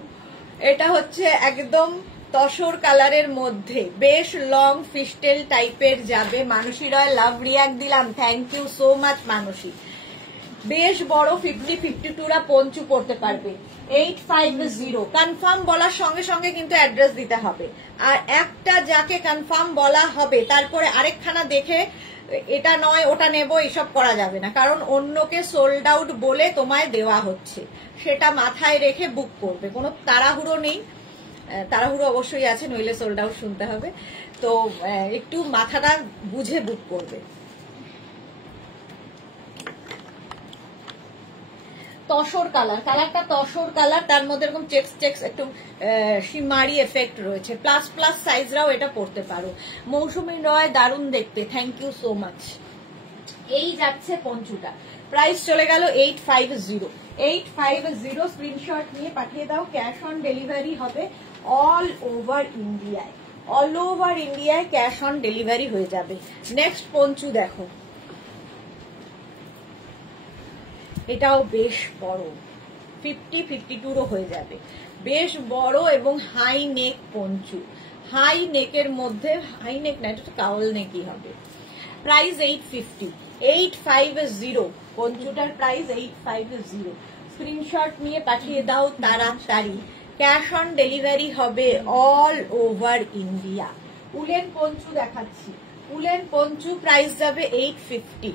এটা হচ্ছে একদম তসর কালারের মধ্যে, বেশ লং ফিস্টেল টাইপের যাবে। মানসী রয় লাভ রিয়াক্ট দিলাম, থ্যাংক ইউ সো মাচ মানসী। বেশ বড় 50-52রা পঞ্চু পড়তে পারবে। 850 কনফার্ম বলার সঙ্গে সঙ্গে কিন্তু অ্যাড্রেস দিতে হবে। আর একটা যাকে কনফার্ম বলা হবে তারপরে আরেকখানা দেখে এটা নয় ওটা নেব এসব করা যাবে না, কারণ অন্যকে সোল্ড আউট বলে তোমায় দেওয়া হচ্ছে, সেটা মাথায় রেখে বুক করবে। কোনো তাড়াহুড়ো নেই, তাড়াহুড়ো অবশ্যই আছে, নইলে সোল্ড আউট শুনতে হবে। তো একটু মাথাটা বুঝে বুক করবে। তসর কালার, কালারটা তসর কালার, তার মধ্যে এরকম চেক্স চেক্স একটু শিমারি এফেক্ট রয়েছে। প্লাস প্লাস সাইজরাও এটা পড়তে পারো। মৌসুমী রয় দারুণ দেখতে, থ্যাংক ইউ সো মাচ। এই যাচ্ছে পঞ্চুটা। প্রাইস চলে গেল 850। 850 স্ক্রিনশট নিয়ে পাঠিয়ে দাও। ক্যাশ অন ডেলিভারি হবে অল ওভার ইন্ডিয়ায়। অল ওভার ইন্ডিয়ায় ক্যাশ অন ডেলিভারি হয়ে যাবে। নেক্সট পঞ্চু দেখো, এটাও বেশ বড়, 50-52 হয়ে যাবে। বেশ বড় এবং হাই নেক পঞ্চু। হাই নেকের মধ্যে, হাই নেক না, এটা কাউল নেকই হবে। Price 850, 850 পঞ্চুটার price 850। স্ক্রিনশট নিয়ে পাঠিয়ে দাও তাড়াতাড়ি। ক্যাশ অন ডেলিভারি হবে all over India. Woollen poncho দেখাচ্ছি, উলেন পঞ্চু প্রাইস যাবে 850,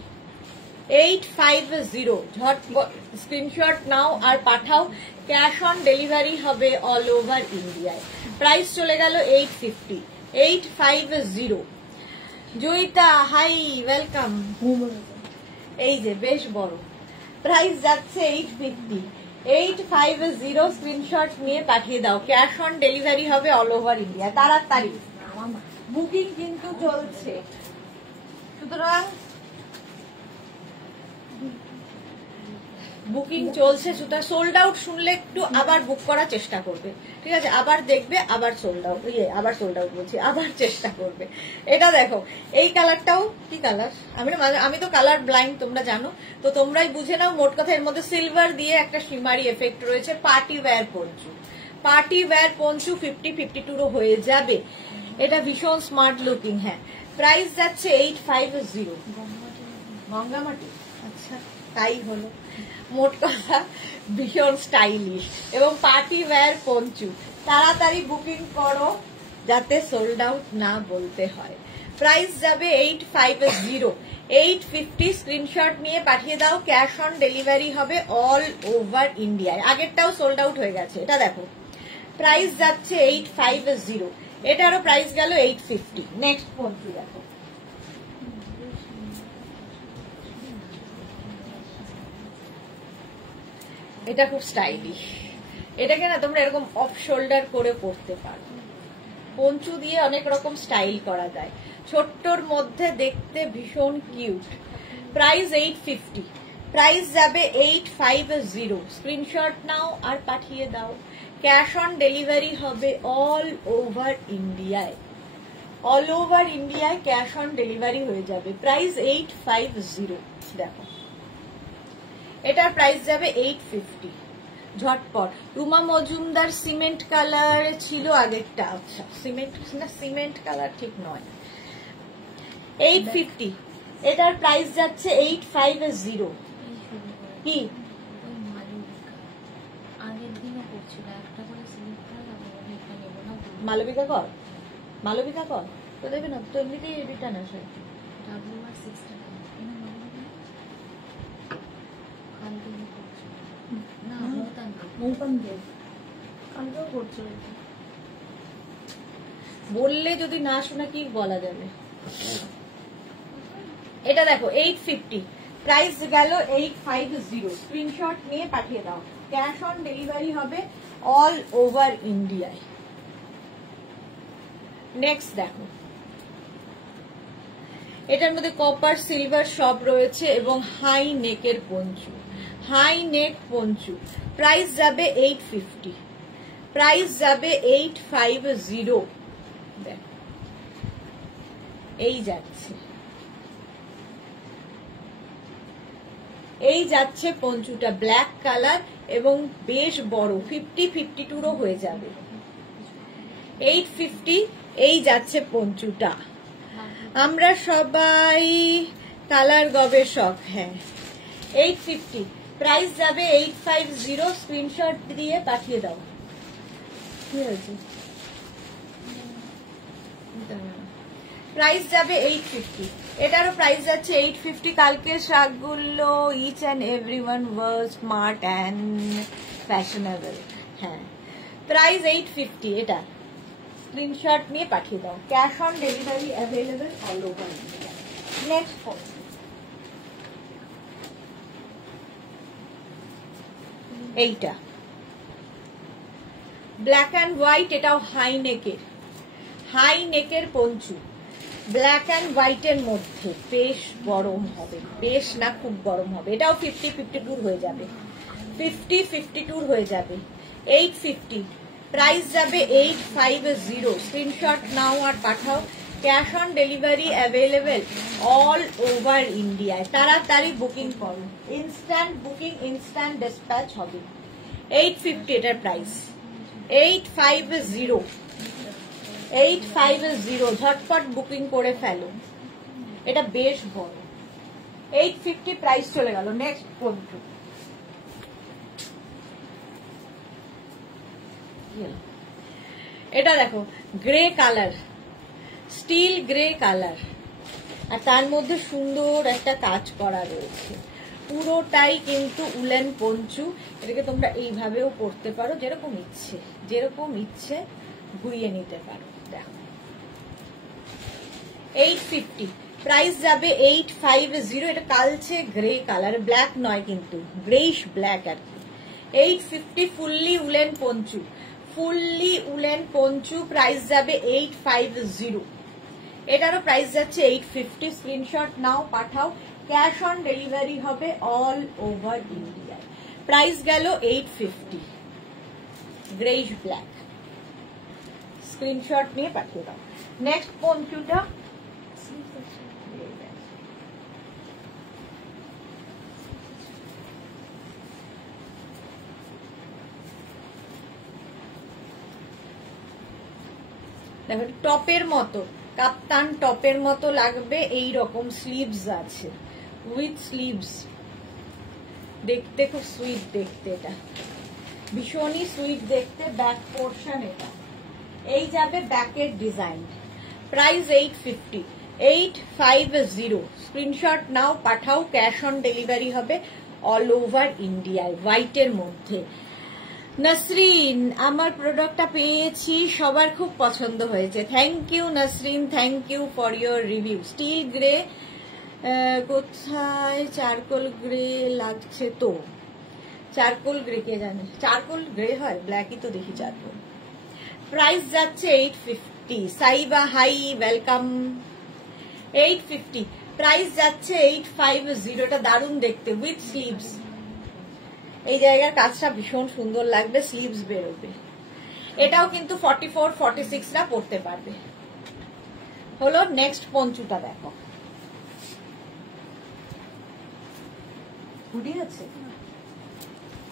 850। ঝটপট স্ক্রিনশট নাও আর পাঠাও। ক্যাশ অন ডেলিভারি হবে অল ওভার ইন্ডিয়ায়। প্রাইস চলে গেল 850, 850। Joyita hi, welcome. এই যে বেশ বড়, প্রাইস যাচ্ছে 850, 850। স্ক্রিনশট নিয়ে পাঠিয়ে দাও। ক্যাশ অন ডেলিভারি হবে অল ওভার ইন্ডিয়া। তাড়াতাড়ি, বুকিং কিন্তু চলছে, সুতরাং বুকিং চলছে, সুতরাং সোল্ড আউট শুনলে একটু আবার বুক করার চেষ্টা করবে, ঠিক আছে? আবার দেখবে, আবার সোল্ড আউট, আবার সোল্ড আউট বলছি, আবার চেষ্টা করবে। এটা দেখো, এই কালারটাও কি কালার, আমি তো কালার ব্লাইন্ড, তোমরা জানো তো, তোমরাই বুঝে নাও। মোট কথা এর মধ্যে সিলভার দিয়ে একটা শিমারি এফেক্ট রয়েছে। Party wear Panchu, party wear Panchu 50-52 হয়ে যাবে। এটা ভীষণ স্মার্ট লুকিং। হ্যাঁ, প্রাইস যাচ্ছে 850। গঙ্গামাটি, আচ্ছা তাই হলো। মোট কথা ভীষণ স্টাইলিশ এবং পার্টি ওয়্যার পঞ্চু। তাড়াতাড়ি বুকিং করো যাতে সোল্ড আউট না বলতে হয়। প্রাইস যাবে 850, 850। স্ক্রিনশট নিয়ে পাঠিয়ে দাও, ক্যাশ অন ডেলিভারি হবে অল ওভার ইন্ডিয়ায়। আগেরটাও সোল্ড আউট হয়ে গেছে। এটা দেখো, প্রাইস যাচ্ছে 850, এটারও প্রাইস গেল 850। নেক্সট পঞ্চু দেখো, এটা খুব স্টাইলিশ। এটাকে না তোমরা এরকম অফ শোল্ডার করে পরতে পারো। পঞ্চু দিয়ে অনেক রকম স্টাইল করা যায়, ছোট্টর মধ্যে দেখতে ভীষণ কিউট। প্রাইস 850, প্রাইস যাবে 850। স্ক্রিনশট নাও আর পাঠিয়ে দাও, ক্যাশ অন ডেলিভারি হবে অল ওভার ইন্ডিয়ায়। অল ওভার ইন্ডিয়ায় ক্যাশ অন ডেলিভারি হয়ে যাবে। প্রাইস 850। দেখো, এটার প্রাইস যাবে 850। ঝটপট। রুমা মজুমদার সিমেন্ট কালার ছিল আগেরটা। আচ্ছা, সিমেন্ট কালার ঠিক নয়। 850, এটার প্রাইস যাচ্ছে 850। কি মালবিকা কর, মালবিকা কর তো দেবে না তো, এমনিতেই রিটার্ন আসে। বললে যদি না শোনা কি বলা যাবে। এটা দেখো 850, প্রাইস গেল 850। স্ক্রিনশট নিয়ে পাঠিয়ে দাও, ক্যাশ অন ডেলিভারি হবে অল ওভার ইন্ডিয়ায়। নেক্সট দেখো, এটার মধ্যে কপার সিলভার সব রয়েছে এবং হাই নেকের poncho, high neck poncho. Price যাবে 850, প্রাইস যাবে 850। দেখো, এই যাচ্ছে, এই যাচ্ছে পঞ্চুটা, ব্ল্যাক কালার এবং বেশ বড়, 50-52 হয়ে যাবে। 850, এই যাচ্ছে পঞ্চুটা। আমরা সবাই কালার গবেষক। হ্যাঁ, 850, প্রাইস যাবে 850। স্ক্রিনশট দিয়ে পাঠিয়ে দাও। কি হয়েছে? প্রাইস যাবে 850, এটারও প্রাইস যাচ্ছে 850। কালকে শাকগুলো each and everyone was smart and fashionable. হ্যাঁ, প্রাইস 850। এটা স্ক্রিনশট নিয়ে পাঠিয়ে দাও, cash on delivery available all over India. Next এইটা ব্ল্যাক অ্যান্ড হোয়াইট, এটাও হাই নেকের, হাই নেকের পঞ্চু, ব্ল্যাক অ্যান্ড হোয়াইটের মধ্যে বেশ গরম হবে, বেশ না খুব গরম হবে। এটাও 50-52 হয়ে যাবে, 50-52 হয়ে যাবে। 850, প্রাইস যাবে 850। স্ক্রিনশট নাও আর পাঠাও, cash on delivery available all over ইন্ডিয়ায়। তাড়াতাড়ি বুকিং করো, ইনস্ট্যান্ট বুকিং, ইনস্ট্যান্ট ডিসপ্যাচ হবে। 850 এটার প্রাইস, 850, 850। ঝটপট বুকিং করে ফেলো, এটা বেশ বড়। 850 প্রাইস চলে গেল। নেক্সট পঞ্চু, এটা দেখো, grey colour, steel grey colour, আর তার মধ্যে সুন্দর একটা কাজ করা রয়েছে। পুরোটাই কিন্তু উলেন পঞ্চু। এটাকে তোমরা এইভাবেও পরতে পারো, যেরকম ইচ্ছে, যেরকম ইচ্ছে ঘুরিয়ে নিতে পারো। দেখো, 850, প্রাইস যাবে 850। এটা কালচে গ্রে কালার, ব্ল্যাক নয় কিন্তু, গ্রেইশ ব্ল্যাক আর কি। 850, fully woollen Panchu, fully woollen poncho. Price যাবে 850। এটারও প্রাইস যাচ্ছে 850। স্ক্রিনশট নাও পাঠাও, ক্যাশ অন ডেলিভারি হবে অল ওভার ইন্ডিয়ায়। প্রাইস গেল 850, গ্রেইশ ব্ল্যাক। স্ক্রিনশট নিয়ে পাঠিয়ে দাও। নেক্সট পঞ্চুটা দেখো, টপের মতো, কাপ্তান টপের মতো লাগবে, এই রকম স্লিভস আছে, উইথ স্লিভস। দেখতে খুব সুইট দেখতে, এটা ভীষণই সুইট দেখতে। ব্যাক পোর্শন এটা, এই যাবে ব্যাকের ডিজাইন। প্রাইস 850, 850। স্ক্রিনশট নাও, পাঠাও, ক্যাশ অন ডেলিভারি হবে অল ওভার ইন্ডিয়ায়, হোয়াইটের মধ্যে। নাসরিন, আমার প্রোডাক্টটা পেয়েছি, সবার খুব পছন্দ হয়েছে। Thank you Nasrin, thank you for your review. Steel grey কোথায়? চারকোল গ্রে লাগছে তো। চারকোল গ্রে কে জানে? চারকোল গ্রে হয়, ব্ল্যাকই তো দেখি চারকোল। প্রাইস যাচ্ছে 850। Saiba high, welcome. 850 প্রাইস যাচ্ছে 850। এটা দারুণ দেখতে, উইথ স্লিভস। এই জায়গার কাজটা ভীষণ সুন্দর লাগবে, স্লিভস বেরোবে। এটাও কিন্তু 44, 46রা পরতে পারবে। হলো নেক্সট পঞ্চুটা দেখো, হুডি আছে,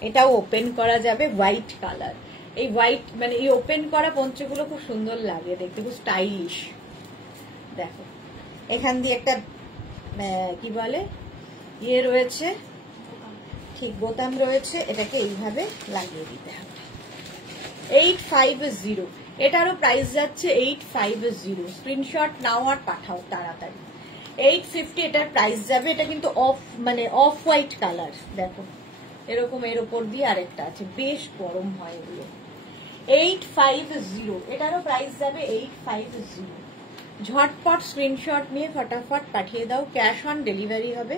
এটাও ওপেন করা যাবে, হোয়াইট কালার। এই হোয়াইট মানে এই ওপেন করা পঞ্চগুলো খুব সুন্দর লাগে দেখতে, খুব স্টাইলিশ। দেখো এখান দিয়ে একটা কি বলে ইয়ে রয়েছে, ঠিক বোতাম রয়েছে, এটাকে এইভাবে লাগিয়ে দিতে হবে। 850, এটারও প্রাইস যাচ্ছে 850। স্ক্রিনশট নাও আর পাঠাও তাড়াতাড়ি। 850 এটার প্রাইস যাবে। এটা কিন্তু অফ মানে অফ হোয়াইট কালার, দেখো এরকম, এর ওপর দিয়ে আরেকটা আছে, বেশ গরম হয় এগুলো। 850, এটারও প্রাইস যাবে 850। ঝটপট স্ক্রিনশট নিয়ে ফটাফট পাঠিয়ে দাও, ক্যাশ অন ডেলিভারি হবে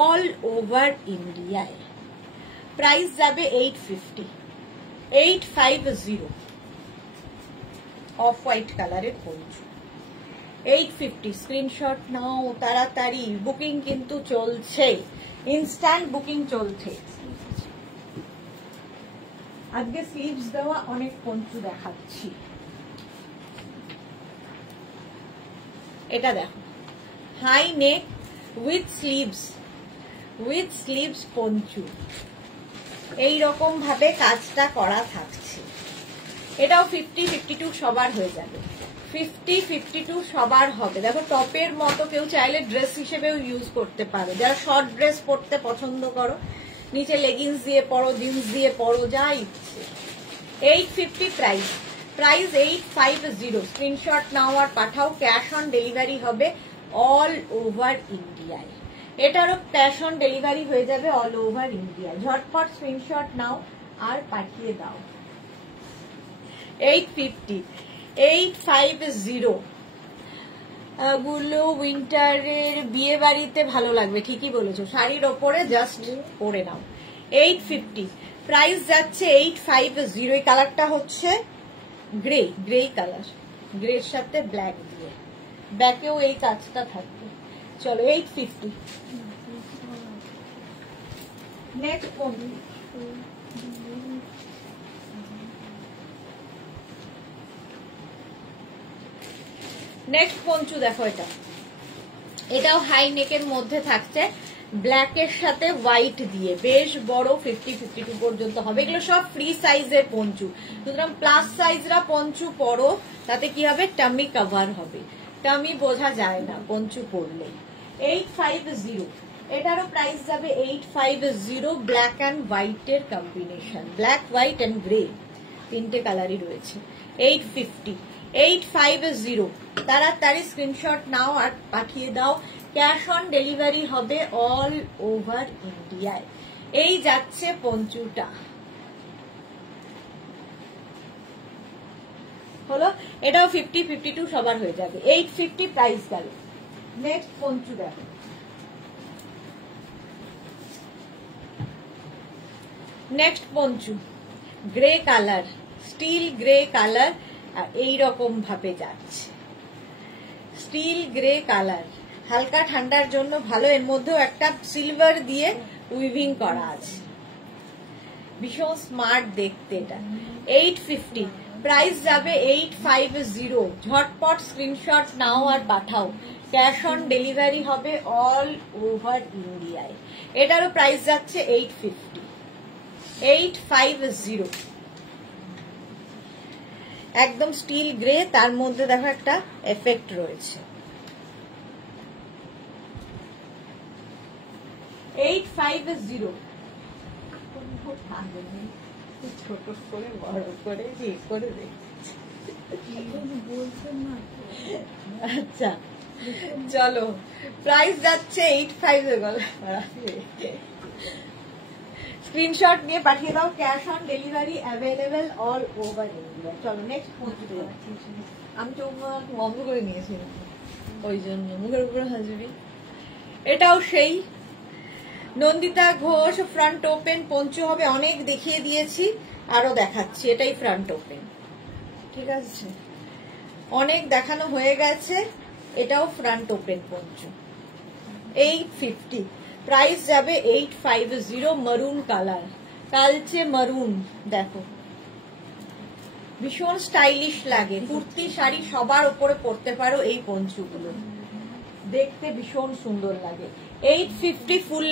অল ওভার ইন্ডিয়ায়। প্রাইস যাবে 850, 850। অফ হোয়াইট কালারের পঞ্চু 850। স্ক্রিনশট নাও তাড়াতাড়ি, বুকিং কিন্তু চলছে, ইনস্ট্যান্ট বুকিং চলছে। আজকে স্লিভস দেওয়া অনেক পঞ্চু দেখাচ্ছি। এটা দেখো, high neck with sleeves poncho, এইরকম ভাবে কাজটা করা থাকছে। এটাও 50, 52 সবার হয়ে যাবে, 50, 52 সবার হবে। দেখো টপের মতো, কেউ চাইলে ড্রেস হিসেবেও ইউজ করতে পারো, যারা শর্ট ড্রেস পরতে পছন্দ করো, নিচে লেগিংস দিয়ে পরো, জিন্স দিয়ে পরো, যা ইচ্ছে। 850 প্রাইস 850। স্ক্রিনশট নাও আর পাঠাও, ক্যাশ অন ডেলিভারি হবে অল ওভার ইন্ডিয়ায়। এটারও ক্যাশ অন ডেলিভারি হয়ে যাবে অল ওভার ইন্ডিয়ায়। ঝটপট স্ক্রিনশট নাও আর পাঠিয়ে দাও। 850, 850 গুলো উইন্টারের বিয়ে বাড়িতে ভালো লাগবে, ঠিকই বলেছো, শাড়ির ওপরে জাস্ট পরে নাও। 850 প্রাইস যাচ্ছে 850। এই কালারটা হচ্ছে গ্রে কালার, গ্রের সাথে ব্ল্যাক দিয়ে, ব্যাকেও এই কাজটা থাকবে। চলো 850। নেক্সট পঞ্চু দেখো, এটাও হাই নেকের মধ্যে থাকছে, ব্ল্যাকের সাথে হোয়াইট দিয়ে, বেশ বড়, 50, 52 পর্যন্ত হবে। এগুলো সব ফ্রি সাইজের পঞ্চু, সুতরাং প্লাস সাইজরা পঞ্চু পরো, তাতে কি হবে, টামি কভার হবে, টামি বোঝা যায় না পঞ্চু পরলে। 850, এটারও প্রাইস যাবে 850। ব্ল্যাক অ্যান্ড হোয়াইটের combination, black, white and grey, তিনটে কালারই রয়েছে। 850 তাড়াতাড়ি স্ক্রিনশট নাও আর পাঠিয়ে দাও, ক্যাশ অন ডেলিভারি হবে অল ওভার ইন্ডিয়ায়। এই যাচ্ছে পঞ্চুটা, হলো এটাও 50, 52 সবার হয়ে যাবে। 850 প্রাইস গেল। নেক্সট পঞ্চু দেখো, next Panchu grey colour, steel grey colour, এইরকম ভাবে যাচ্ছে, স্টিল গ্রে কালার, হালকা ঠান্ডার জন্য ভালো। এর মধ্যেও একটা সিলভার দিয়ে উইভিং করা আছে, ভীষণ স্মার্ট দেখতে এটা। 850, প্রাইস যাবে 850। ঝটপট স্ক্রিনশট নাও আর পাঠাও, ক্যাশ অন ডেলিভারি হবে অল ওভার ইন্ডিয়ায়। এটারও প্রাইস যাচ্ছে 850, 850। একদম স্টিল গ্রে, তার মধ্যে দেখো একটা এফেক্ট রয়েছে। 850, ছোট করে বড় করে করে আচ্ছা চলো, প্রাইস যাচ্ছে 850। স্ক্রিনশট নিয়ে পাঠিয়ে দাও, cash on delivery available all over India. চলো নেক্সট। আমি চোখ বন্ধ করে নিয়েছি ওই জন্য, মুখের উপরে হাজবি। এটাও সেই নন্দিতা ঘোষ ফ্রন্ট ওপেন পঞ্চু হবে, অনেক দেখিয়ে দিয়েছি, আরো দেখাচ্ছি। এটাই ফ্রন্ট ওপেন, ঠিক আছে, অনেক দেখানো হয়ে গেছে। এটাও ফ্রন্ট ওপেন পঞ্চু। 850, প্রাইস যাবে 850। মারুন কালার, কালচে মারুন, দেখো ভীষণ স্টাইলিশ লাগে। কুর্তি শাড়ি সবার উপরে পরতে পারো এই পঞ্চুগুলো, দেখতে ভীষণ সুন্দর লাগে। 850 ফুল,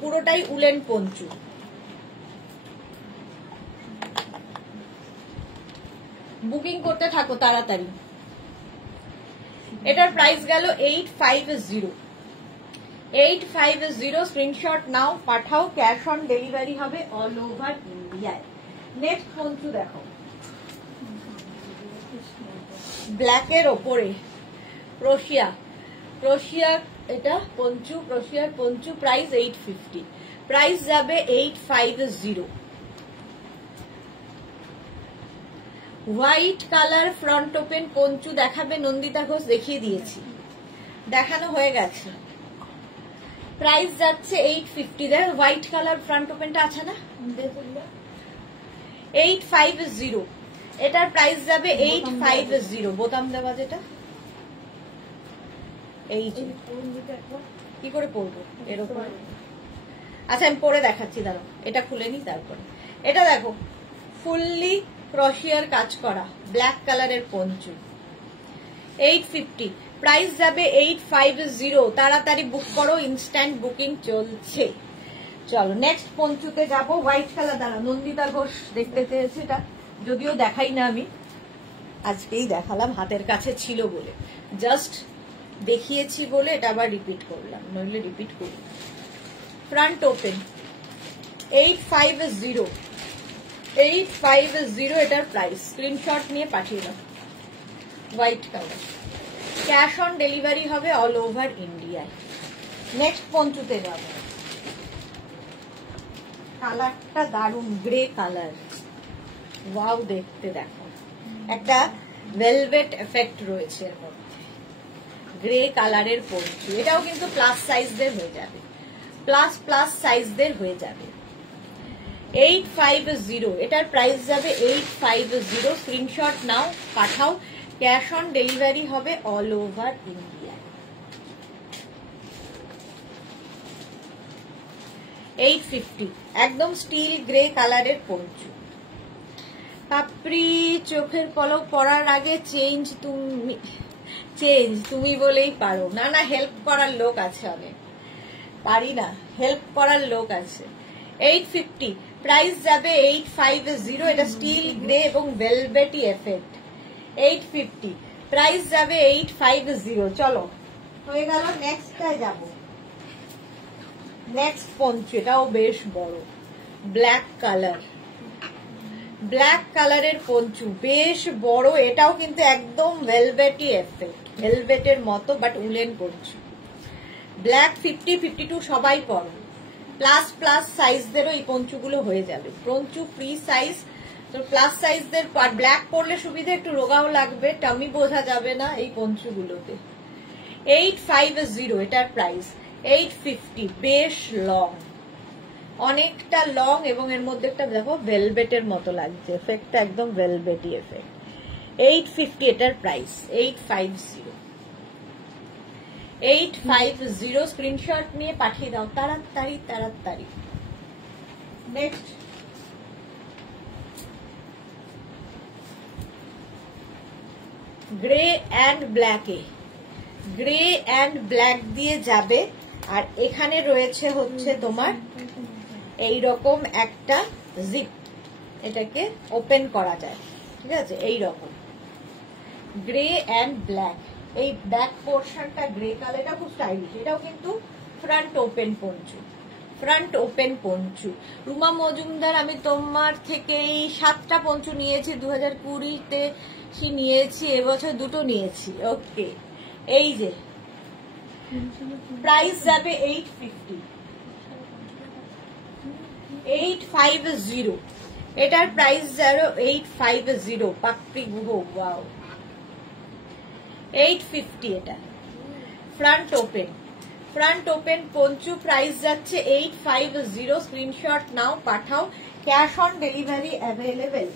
পুরোটাই উলেন পঞ্চু। বুকিং করতে থাকো তাড়াতাড়ি। এটার প্রাইস গেল 850, 850। স্ক্রিনশট নাও পাঠাও, ক্যাশ অন ডেলিভারি হবে অল ওভার ইন্ডিয়ায়। নেক্সট পঞ্চু দেখো, ব্ল্যাকের ওপরে ক্রোশিয়া, ক্রোশিয়া এটা পঞ্চু, ক্রোশিয়ার পঞ্চু, প্রাইস 850, প্রাইস যাবে 850। White colour front open Panchu দেখাবে নন্দিতা ঘোষ, দেখিয়ে দিয়েছি, দেখানো হয়ে গেছে। প্রাইস যাচ্ছে 850। দেখ হোয়াইট কালার ফ্রন্ট ওপেনটা আছে না, 850। এটার প্রাইস যাবে 850। বোতাম দেওয়া যেটা, এই কি করে পরবো এরকম। আচ্ছা আমি পরে দেখাচ্ছি, দাঁড়াও এটা খুলে নি তারপরে। এটা দেখো ফুললি ক্রোশিয়ার কাজ করা ব্ল্যাক কালারের পঞ্চু, 850, প্রাইস যাবে 850। তাড়াতাড়ি বুক করো, ইনস্ট্যান্ট বুকিং চলছে। চলো নেক্সট পঞ্চুতে যাবো। হোয়াইট কালার, দাঁড়া নন্দিতা ঘোষ দেখতে চেয়েছে, এটা যদিও দেখাই না, আমি আজকেই দেখালাম, হাতের কাছে ছিল বলে, জাস্ট দেখিয়েছি বলে এটা আবার রিপিট করলাম, নইলে রিপিট করি। ফ্রন্ট ওপেন 850, 850 এটার প্রাইস। স্ক্রিনশট নিয়ে পাঠিয়ে দাও। White colour, cash on delivery হবে অল ওভার ইন্ডিয়ায়। নেক্সট পঞ্চুতে যাব। কালারটা দারুন, গ্রে কালার, ওয়াও দেখতে, দেখো একটা ভেলভেট এফেক্ট রয়েছে এর মধ্যে, গ্রে কালারের পঞ্চু। এটাও কিন্তু প্লাস সাইজদের হয়ে যাবে, প্লাস সাইজদের হয়ে যাবে। 850, এটার প্রাইস যাবে 850। স্ক্রিনশট নাও পাঠাও, ক্যাশ অন ডেলিভারি হবে অল ওভার ইন্ডিয়া। 850, একদম স্টিল গ্রে কালারের পঞ্চু। পাপড়ি চোখের পলক পরার আগে চেঞ্জ তুমি বলেই পারো। না না, হেল্প করার লোক আছে অনেক, পারি না, হেল্প করার লোক আছে। 850, প্রাইস যাবে 850। এটা স্টিল গ্রে এবং ভেলভেটি এফেক্ট। 850, প্রাইস যাবে 850। চলো হয়ে গেল, নেক্সটটায় যাব। নেক্সট পঞ্চু, এটাও বেশ বড়, ব্ল্যাক কালার, ব্ল্যাক কালারের পঞ্চু, বেশ বড়। এটাও কিন্তু একদম ভেলভেটি এফেক্ট, ভেলভেটের মতো, বাট উলেন পঞ্চু। ব্ল্যাক 50, 52 সবাই পরো, প্লাস সাইজদেরও এই পঞ্চুগুলো হয়ে যাবে। পঞ্চু ফ্রি সাইজ, তো প্লাস সাইজদের ব্ল্যাক পরলে সুবিধা, একটু রোগাও লাগবে, টামি বোঝা যাবে না এই পঞ্চুগুলোতে। 850, এটার প্রাইস 850। বেশ লং, অনেকটা লং, এবং এর মধ্যে একটা দেখো ভেলভেটের মতো লাগছে, এফেক্টটা একদম ভেলভেটি এফেক্ট। 850, এটার প্রাইস 850, 850। স্ক্রিনশট নিয়ে পাঠিয়ে দাও তাড়াতাড়ি। নেক্সট গ্রে অ্যান্ড ব্ল্যাকে, গ্রে অ্যান্ড ব্ল্যাক দিয়ে যাবে। আর এখানে রয়েছে হচ্ছে তোমার এইরকম একটা জিপ, এটাকে ওপেন করা যায়, ঠিক আছে? এইরকম গ্রে অ্যান্ড ব্ল্যাক, এই ব্যাক পোর্শনটা গ্রে কালার, এটা খুব স্টাইলিশ। এটাও কিন্তু front open Panchu, front open Panchu. Ruma Majumdar, আমি তোমার থেকে এই 7টা পঞ্চু নিয়েছি 2020-তে, নিয়েছি এবছর 2টো নিয়েছি। ওকে, এই যে প্রাইস যাবে 850, 850, এটার প্রাইস যাবে 850। পাকড়ি গুহ, ওয়াও, 850। এটা front open, front open Panchu, price যাচ্ছে 850। স্ক্রিনশট নাও, পাঠাও। Cash on delivery available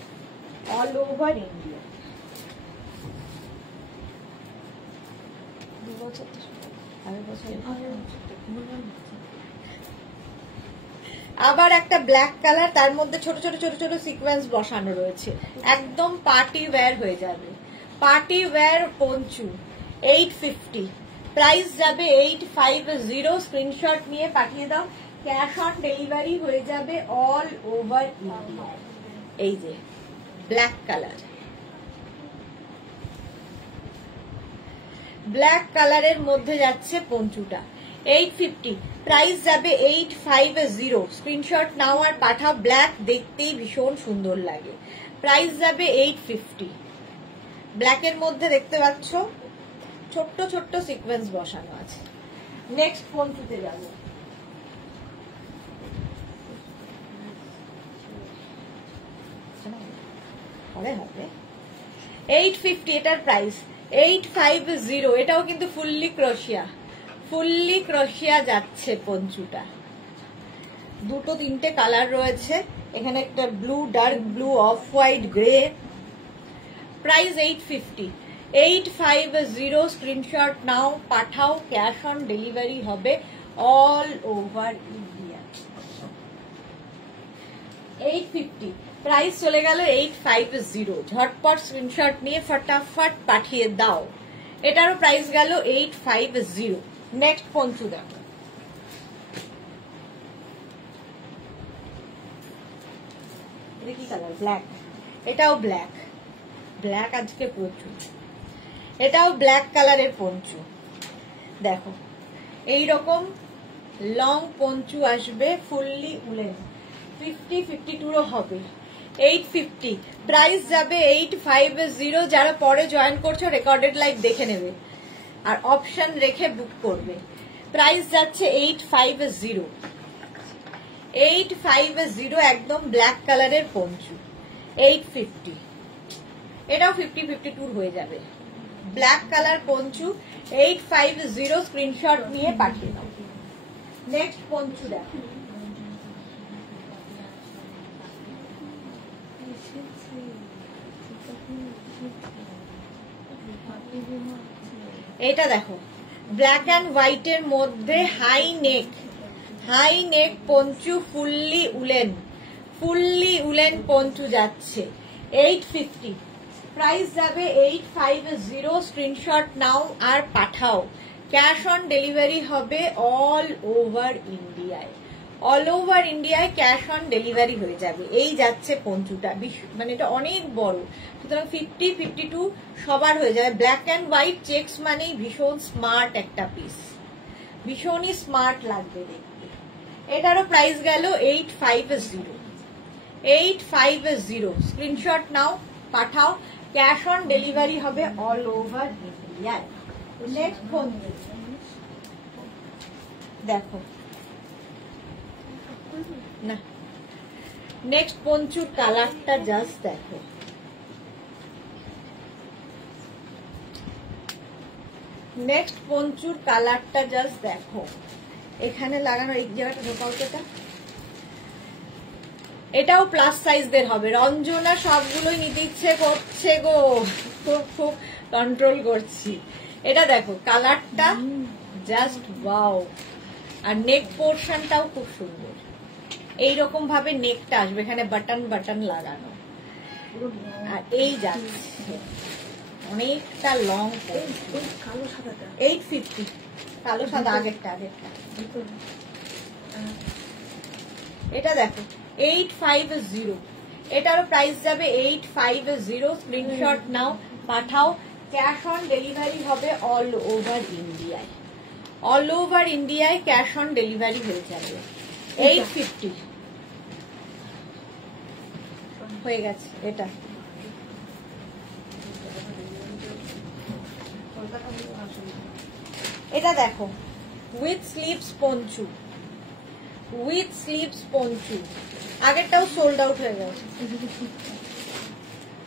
all over India. আবার একটা ব্ল্যাক কালার, তার মধ্যে ছোট ছোট ছোট ছোট সিকোয়েন্স বসানো রয়েছে, একদম পার্টি ওয়্যার হয়ে যাবে। পার্টি ওয়্যার পঞ্চু 850, প্রাইস যাবে 850। স্ক্রিনশট নিয়ে পাঠিয়ে দাও, ক্যাশ অন ডেলিভারি হয়ে যাবে অল ওভার ইন্ডিয়া। এই যে ব্ল্যাক কালার, ব্ল্যাক কালারের মধ্যে যাচ্ছে পঞ্চুটা 850, প্রাইস যাবে 850। স্ক্রিনশট নাও আর পাঠাও, ব্ল্যাক দেখতেই ভীষণ সুন্দর লাগে। প্রাইস যাবে 850। ব্ল্যাকের মধ্যে দেখতে পাচ্ছ ছোট্ট ছোট্ট সিকোয়েন্স বসানো আছে। নেক্সট পঞ্চুতে যাব। হবে 850, এটার প্রাইস 850। এটাও কিন্তু ফুললি ক্রোশিয়া, ফুললি ক্রোশিয়া যাচ্ছে পঞ্চুটা। 2-3টে কালার রয়েছে, এখানে একটা blue, dark blue, off white, grey. Price 850, 850। Screenshot নাও, পাঠাও। ক্যাশ অন ডেলিভারি হবে অল ওভার ইন্ডিয়া। 850, প্রাইস চলে গেল 850। ঝটপট স্ক্রিনশট নিয়ে ফটাফট পাঠিয়ে দাও। এটারও প্রাইস গেল 850। নেক্সট পঞ্চু দেখো, এটা কি কালার? ব্ল্যাক। এটাও ব্ল্যাক, ব্ল্যাক আজকে প্রচুর। এটাও ব্ল্যাক কালারের পঞ্চু। দেখো এইরকম লং পঞ্চু আসবে, ফুললি উলেন, 50-52 হবে। 850, প্রাইস যাবে 850। যারা পরে জয়েন করছো রেকর্ডেড লাইভ দেখে নেবে আর অপশন রেখে বুক করবে। প্রাইস যাচ্ছে 850, 850। একদম ব্ল্যাক কালারের পঞ্চু 850। এটাও 50-52 হয়ে যাবে। Black colour Panchu 850। স্ক্রিনশট নিয়ে পাঠিয়ে দাও। নেক্সট পঞ্চু দেখো, এটা দেখো ব্ল্যাক অ্যান্ড হোয়াইটের মধ্যে high neck, high neck poncho, fully woollen, fully woollen poncho যাচ্ছে 850। প্রাইস যাবে 850। স্ক্রিনশট নাও আর পাঠাও। ক্যাশ অন ডেলিভারি হবে অল ওভার ইন্ডিয়ায়, অল ওভার ইন্ডিয়ায় ক্যাশ অন ডেলিভারি হয়ে যাবে। এই যাচ্ছে পঞ্চুটা, মানে এটা অনেক বড়, সুতরাং 50-52 সবার হয়ে যাবে। ব্ল্যাক অ্যান্ড হোয়াইট চেকস মানেই ভীষণ স্মার্ট একটা পিস, ভীষণই স্মার্ট লাগবে দেখতে। এটারও প্রাইস গেল 850, 850। স্ক্রিনশট নাও, পাঠাও। ক্যাশ অন ডেলিভারি হবে অল ওভার ইন্ডিয়ায়। নেক্সট পঞ্চু দেখো না, নেক্সট পঞ্চুর কালারটা জাস্ট দেখো, নেক্সট পঞ্চুর কালারটা জাস্ট দেখো। এখানে লাগানো এই জায়গাটা ঢোকাও, এটাও প্লাস সাইজদের হবে। রঞ্জনা সবগুলোই নিতে ইচ্ছে করছে গো, খুব খুব কন্ট্রোল করছি। এটা দেখো কালারটা জাস্ট ওয়াও, আর নেক পোর্শনটাও খুব সুন্দর। এইরকম ভাবে নেকটা আসবে, এখানে বাটন বাটন লাগানো, আর এই যাচ্ছে অনেকটা লং। কালো সাদাটা 850, কালো সাদা আগেরটা। এটা দেখো 850, এটারও প্রাইস যাবে 850। স্ক্রিনশট নাও, পাঠাও। ক্যাশ অন ডেলিভারি হবে অল ওভার ইন্ডিয়ায়। অল ওভার ইন্ডিয়ায় ক্যাশ অন ডেলিভারি হয়ে যাবে। 850 হয়ে গেছে এটা। এটা দেখো with sleeves poncho, with sleeves poncho. আগেরটাও সোল্ড আউট হয়ে গেছে।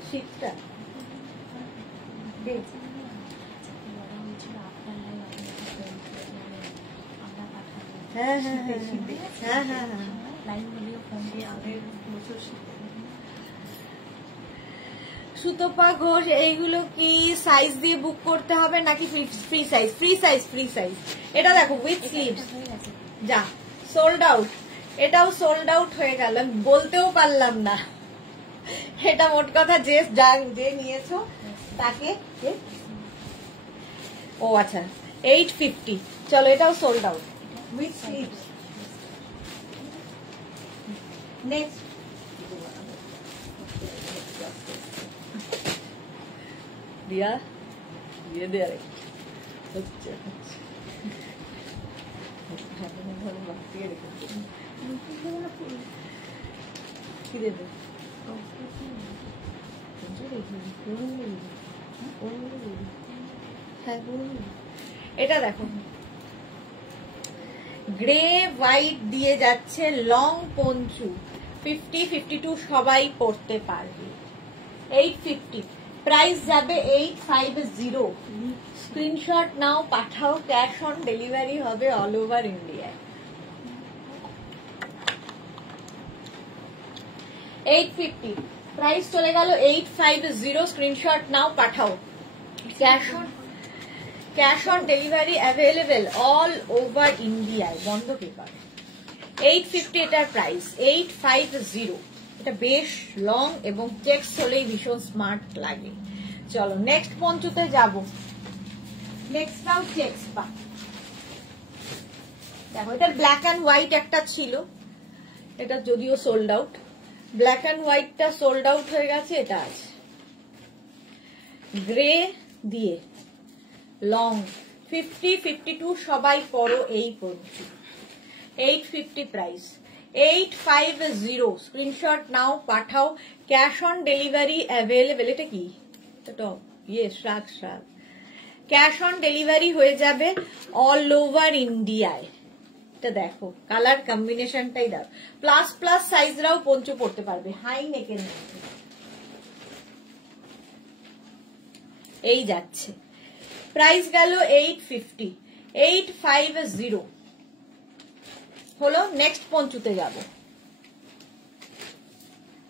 শীতটা হ্যাঁ হ্যাঁ হ্যাঁ হ্যাঁ হ্যাঁ হ্যাঁ। সুতপা ঘোষ, এইগুলো কি সাইজ দিয়ে বুক করতে হবে নাকি free size? Free size, free size. এটা দেখো উইথ স্লিভস, যা সোল্ড আউট। এটাও সোল্ড আউট হয়ে গেল, বলতেও পারলাম না। এটা মোট কথা যে নিয়েছো তাকে। ও আচ্ছা 850, চলো এটাও sold out with sleeves. Next দিয়া দিয়ে দে আরে হচ্ছে কি দেবে? এটা দেখো গ্রে হোয়াইট দিয়ে যাচ্ছে, লং পঞ্চু, 50-52 সবাই পড়তে পারবে। 850, প্রাইস যাবে 850। স্ক্রিনশট নাও, পাঠাও। ক্যাশ অন ডেলিভারি হবে অল ওভার ইন্ডিয়ায়। 850, প্রাইস চলে গেল 850। স্ক্রিনশট নাও, পাঠাও। Cash on delivery available all over ইন্ডিয়ায়। বন্ধ পেপার 850 এটার প্রাইস। 850, এটা বেশ লং এবং চেকস হলেই ভীষণ স্মার্ট লাগে। চলো নেক্সট পঞ্চুতে যাব। নেক্সটটাও চেকস পা। দেখো এটার ব্ল্যাক অ্যান্ড হোয়াইট একটা ছিল, এটা যদিও সোল্ড আউট। ব্ল্যাক অ্যান্ড হোয়াইটটা সোল্ড আউট হয়ে গেছে, এটা আছে গ্রে দিয়ে লং, 50-52 সবাই পরো এই পঞ্চু। 850 প্রাইস। 850, স্ক্রিনশট নাও, পাঠাও। Cash on delivery available. এটা কি? শ্রাগ। ক্যাশ অন ডেলিভারি হয়ে যাবে অল ওভার ইন্ডিয়ায়। এটা দেখো কালার কম্বিনেশনটাই দাও। প্লাস প্লাস সাইজরাও পঞ্চু পড়তে পারবে, হাই নেকের মধ্যে। এই যাচ্ছে, প্রাইস গেল 850। 850 হলো। নেক্সট পঞ্চুতে যাব।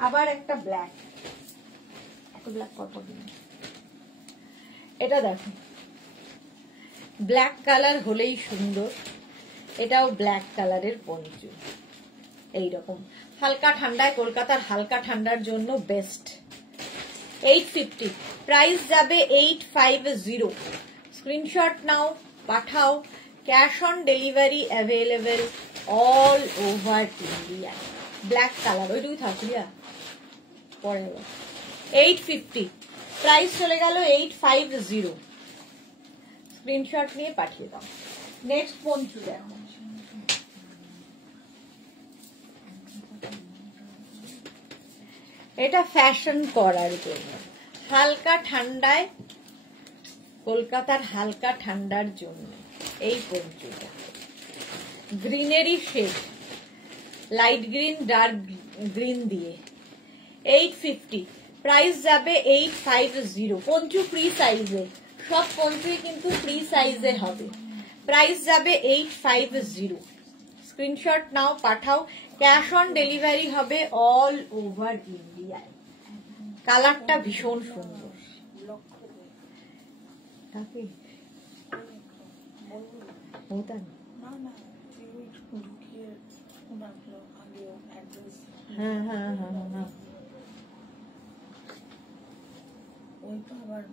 আবার একটা ব্ল্যাক, এত ব্ল্যাক কত দিন। এটা দেখো ব্ল্যাক কালার হলেই সুন্দর। এটাও ব্ল্যাক কালারের পঞ্চু, এইরকম হালকা ঠান্ডায়, কলকাতার হালকা ঠান্ডার জন্য বেস্ট। 850, প্রাইস যাবে 850। স্ক্রিনশট নাও, পাঠাও। Cash on delivery available all over India. Black colour ওইটুকু থাকলিয়া পরে 850, প্রাইস চলে গেল 850। স্ক্রিনশট নিয়ে পাঠিয়ে দাও। নেক্সট পঞ্চু দেখো। এটা ফ্যাশন করার জন্য, হালকা ঠান্ডায়, কলকাতার হালকা ঠান্ডার জন্য এই পঞ্চুটা। গ্রিনেরই shade, light green dark green দিয়ে। 850, প্রাইস যাবে 850। পঞ্চু ফ্রি সাইজে, সব পঞ্চুই কিন্তু ফ্রি সাইজে হবে। প্রাইস যাবে 850। স্ক্রিনশট নাও, পাঠাও। ক্যাশ অন ডেলিভারি হবে অল ওভার ইন্ডিয়ায়। কালারটা ভীষণ সুন্দর। হ্যাঁ হ্যাঁ হ্যাঁ হ্যাঁ, ওই তো আবার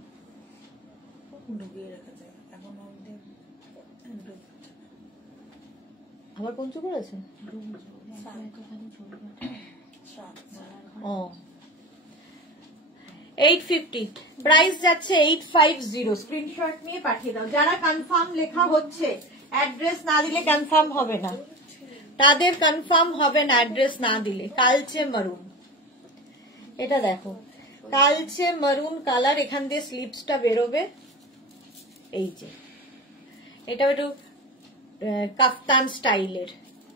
ডুবিয়ে রেখে যায় এখন অবধি আবার পঞ্চু করেছে ও 850 প্রাইস যাচ্ছে 850 স্ক্রিনশট নিয়ে পাঠিয়ে দাও যারা কনফার্ম লেখা হচ্ছে অ্যাড্রেস না দিলে কনফার্ম হবে না তাদের কনফার্ম হবে না অ্যাড্রেস না দিলে কালচে মারুন এটা দেখো কালচে মারুন কালার এখান দিয়ে স্লিপসটা বেরোবে এই যে এটা একটু কাফতান স্টাইলের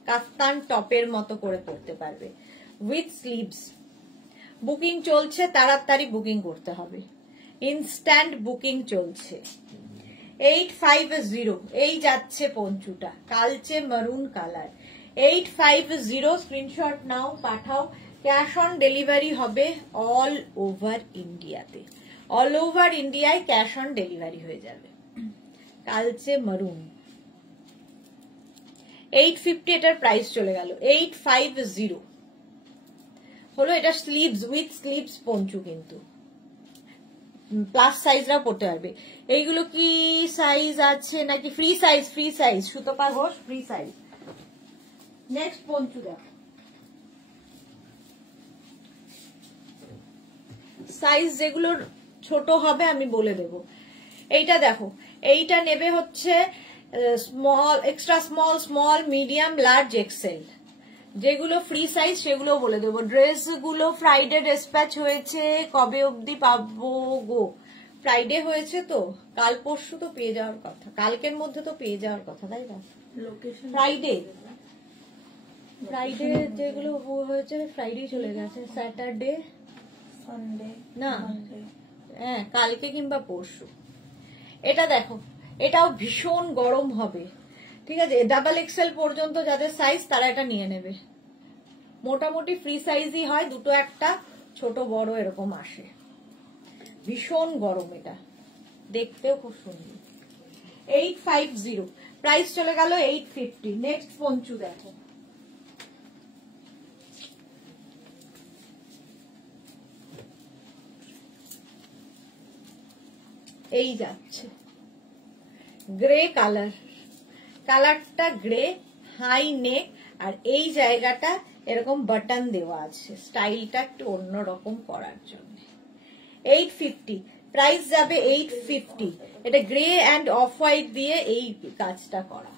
কাফতান টপের মতো করে পরতে পারবে উইথ স্লিভস বুকিং চলছে তাড়াতাড়ি বুকিং করতে হবে ইনস্ট্যান্ট বুকিং চলছে 850 এই যাচ্ছে পঞ্চুটা কালচে মারুন কালার 850 স্ক্রিনশট নাও পাঠাও ক্যাশ অন ডেলিভারি হবে অল ওভার ইন্ডিয়াতে অল ওভার ইন্ডিয়ায় ক্যাশ অন ডেলিভারি হয়ে যাবে কালচে মারুন 850 এটার প্রাইস চলে গেল 850 হলো এটা স্লিভস উইথ স্লিভস পঞ্চু কিন্তু প্লাস সাইজরা পড়তে পারবে এইগুলো কি সাইজ আছে নাকি free size Sutapa Ghosh free size next poncho দেখো সাইজ যেগুলোর ছোট হবে আমি বলে দেব এইটা দেখো এইটা নেবে হচ্ছে small extra small medium large Excel যেগুলো ফ্রি সাইজ সেগুলো বলে দেবো ড্রেসগুলো ফ্রাইডে ডিসপ্যাচ হয়েছে কবে অবধি পাবো গো ফ্রাইডে হয়েছে তো কাল পরশু তো পেয়ে যাওয়ার কথা কালকের মধ্যে তো পেয়ে যাওয়ার কথা তাই না লোকেশন ফ্রাইডে যেগুলো হয়েছে ফ্রাইডে চলে গেছে স্যাটারডে সানডে না হ্যাঁ কালকে কিংবা পরশু এটা দেখো এটাও ভীষণ গরম হবে ঠিক আছে ডাবল এক্সেল পর্যন্ত যাদের সাইজ তারা এটা নিয়ে নেবে মোটামুটি ফ্রি সাইজই হয় দুটো একটা ছোট বড় এরকম আসে ভীষণ গরম এটা দেখতেও খুব সুন্দর 850 প্রাইস চলে গেল 850 নেক্সট পঞ্চু দেখো এই যাচ্ছে গ্রে কালারটা গ্রে হাই নেক আর এই জায়গাটা এরকম বাটন দেওয়া আছে স্টাইলটা একটু অন্যরকম করার জন্য 850 প্রাইস যাবে 850 এটা গ্রে অ্যান্ড অফ হোয়াইট দিয়ে এই কাজটা করা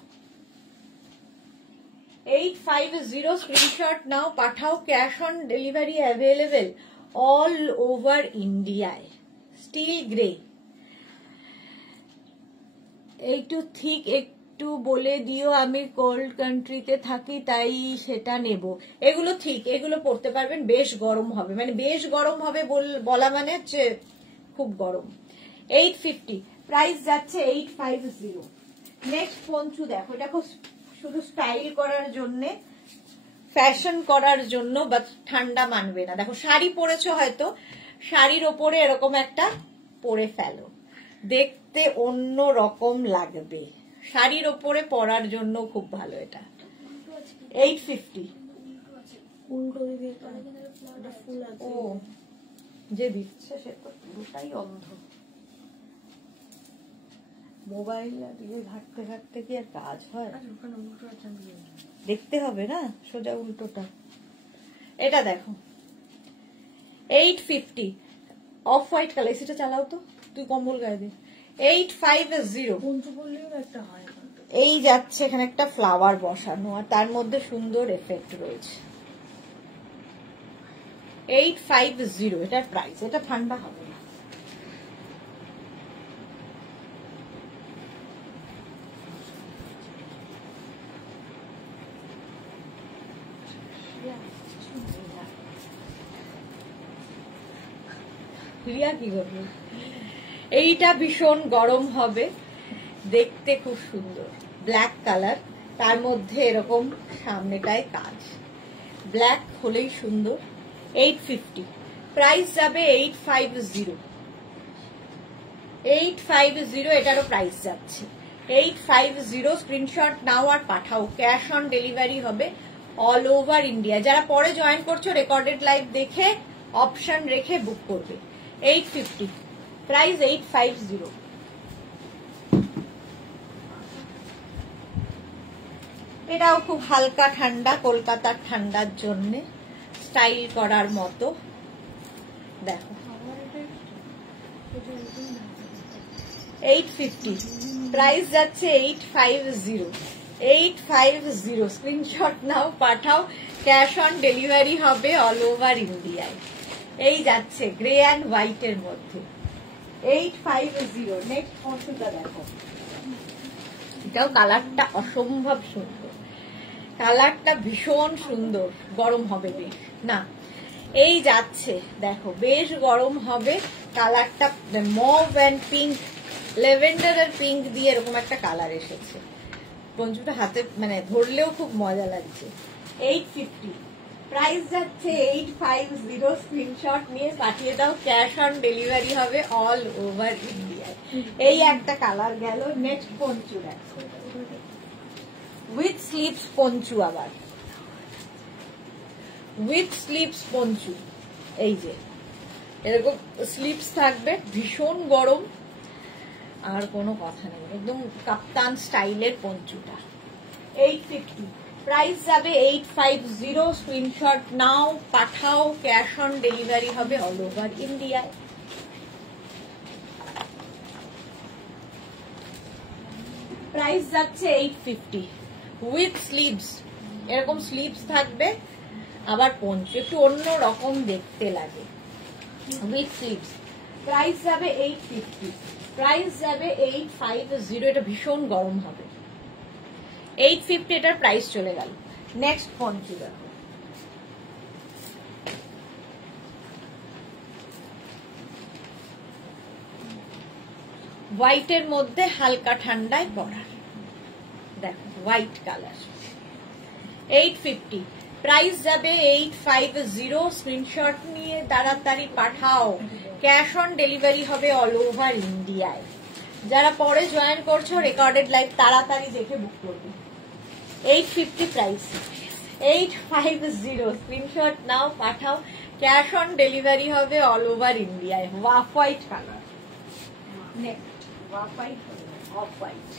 850 স্ক্রিনশট নাও পাঠাও cash on delivery available all over ইন্ডিয়ায় স্টিল গ্রে একটু ঠিক একটু বলে দিও আমি কোল্ড কান্ট্রিতে থাকি তাই সেটা নেব এগুলো ঠিক এগুলো পড়তে পারবেন বেশ গরম হবে মানে বেশ গরম হবে বলা মানে হচ্ছে খুব গরম 850 প্রাইস যাচ্ছে 850 নেক্সট পঞ্চু দেখো এটা খুব শুধু স্টাইল করার জন্য ফ্যাশন করার জন্য বা ঠান্ডা মানবে না দেখো শাড়ি পরেছো হয়তো শাড়ির ওপরে এরকম একটা পরে ফেলো দেখতে অন্য রকম লাগবে শাড়ির ওপরে পরার জন্য খুব ভালো এটা 850 উল্টো দিকে ফুল আছে ও যে দিচ্ছে সে তো পুরোটাই অন্ধ মোবাইল দিয়ে ঘাটতে কি আর কাজ হয় দেখতে হবে না সোজা উল্টোটা এটা দেখো 850 অফ হোয়াইট কালার সেটা চালাও তো তুই কম্বল গায়ে দে 850 পঞ্চু বললেও একটা হয় এই যাচ্ছে এখানে একটা ফ্লাওয়ার বসানো আর তার মধ্যে সুন্দর এফেক্ট রয়েছে 850 এটার প্রাইস এটা ঠান্ডা হবে না রিয়া কি করবে এইটা ভীষণ গরম হবে দেখতে খুব সুন্দর ব্ল্যাক কালার তার মধ্যে এরকম সামনেটায় কাজ ব্ল্যাক হলেই সুন্দর 850 প্রাইস যাবে 850 এটারও প্রাইস যাচ্ছে 850 স্ক্রিনশট নাও আর পাঠাও ক্যাশ অন ডেলিভারি হবে অল ওভার ইন্ডিয়া যারা পরে জয়েন করছো রেকর্ডেড লাইভ দেখে অপশন রেখে বুক করবে 850 প্রাইস 850 এটাও খুব হালকা ঠান্ডা, কলকাতার ঠান্ডার জন্য স্টাইল করার মতো। দেখো 850, প্রাইস যাচ্ছে 850। 850 স্ক্রিনশট নাও, পাঠাও, ক্যাশ অন ডেলিভারি হবে অল ওভার ইন্ডিয়ায়। এই যাচ্ছে গ্রে অ্যান্ড হোয়াইট এর মধ্যে 850। নেক্সট পঞ্চুটা দেখো, এটাও কালারটা অসম্ভব সুন্দর, কালারটা ভীষণ সুন্দর, গরম হবে বেশ না? এই যাচ্ছে দেখো, বেশ গরম হবে। কালারটা মভ অ্যান্ড পিঙ্ক, লেভেন্ডার আর পিঙ্ক দিয়ে এরকম একটা কালার এসেছে। পঞ্চুটা হাতে মানে ধরলেও খুব মজা লাগছে। 850, প্রাইস যাচ্ছে 850। স্ক্রিনশট নিয়ে পাঠিয়ে দাও, ক্যাশ অন ডেলিভারি হবে অল ওভার ইন্ডিয়ায়। এই একটা কালার গেল। নেক্সট পঞ্চু দেখো, উইথ স্লিভস পঞ্চু, আবার উইথ স্লিভস পঞ্চু। এই যে এরকম স্লিভস থাকবে, ভীষণ গরম, আর কোনো কথা নেই, একদম কাপ্তান স্টাইলের পঞ্চুটা। 850, প্রাইস যাবে 850। স্ক্রিনশট নাও, পাঠাও, ক্যাশ অন ডেলিভারি হবে অল ওভার ইন্ডিয়ায়। প্রাইস যাচ্ছে 850 উইথ স্লিভস। এরকম স্লিভস থাকবে, আবার পঞ্চু একটু অন্য রকম দেখতে লাগে, উইথ স্লিভস। প্রাইস যাবে 850, প্রাইস যাবে 850। এটা ভীষণ গরম হবে। 850 এটার প্রাইস চলে গেল। নেক্সট পঞ্চু দেখো, হোয়াইটের মধ্যে হালকা ঠান্ডায় পড়া, দেখো হোয়াইট কালার। 850, প্রাইস যাবে 850। স্ক্রিনশট নিয়ে তাড়াতাড়ি পাঠাও, ক্যাশ অন ডেলিভারি হবে অল ওভার ইন্ডিয়ায়। যারা পরে জয়েন করছো রেকর্ডেড লাইভ তাড়াতাড়ি দেখে বুক করবে। 850 প্রাইস, 850। স্ক্রিনশট নাও, পাঠাও, ক্যাশ অন ডেলিভারি হবে অল ওভার ইন্ডিয়ায়। Off white colour. Next off white, off white.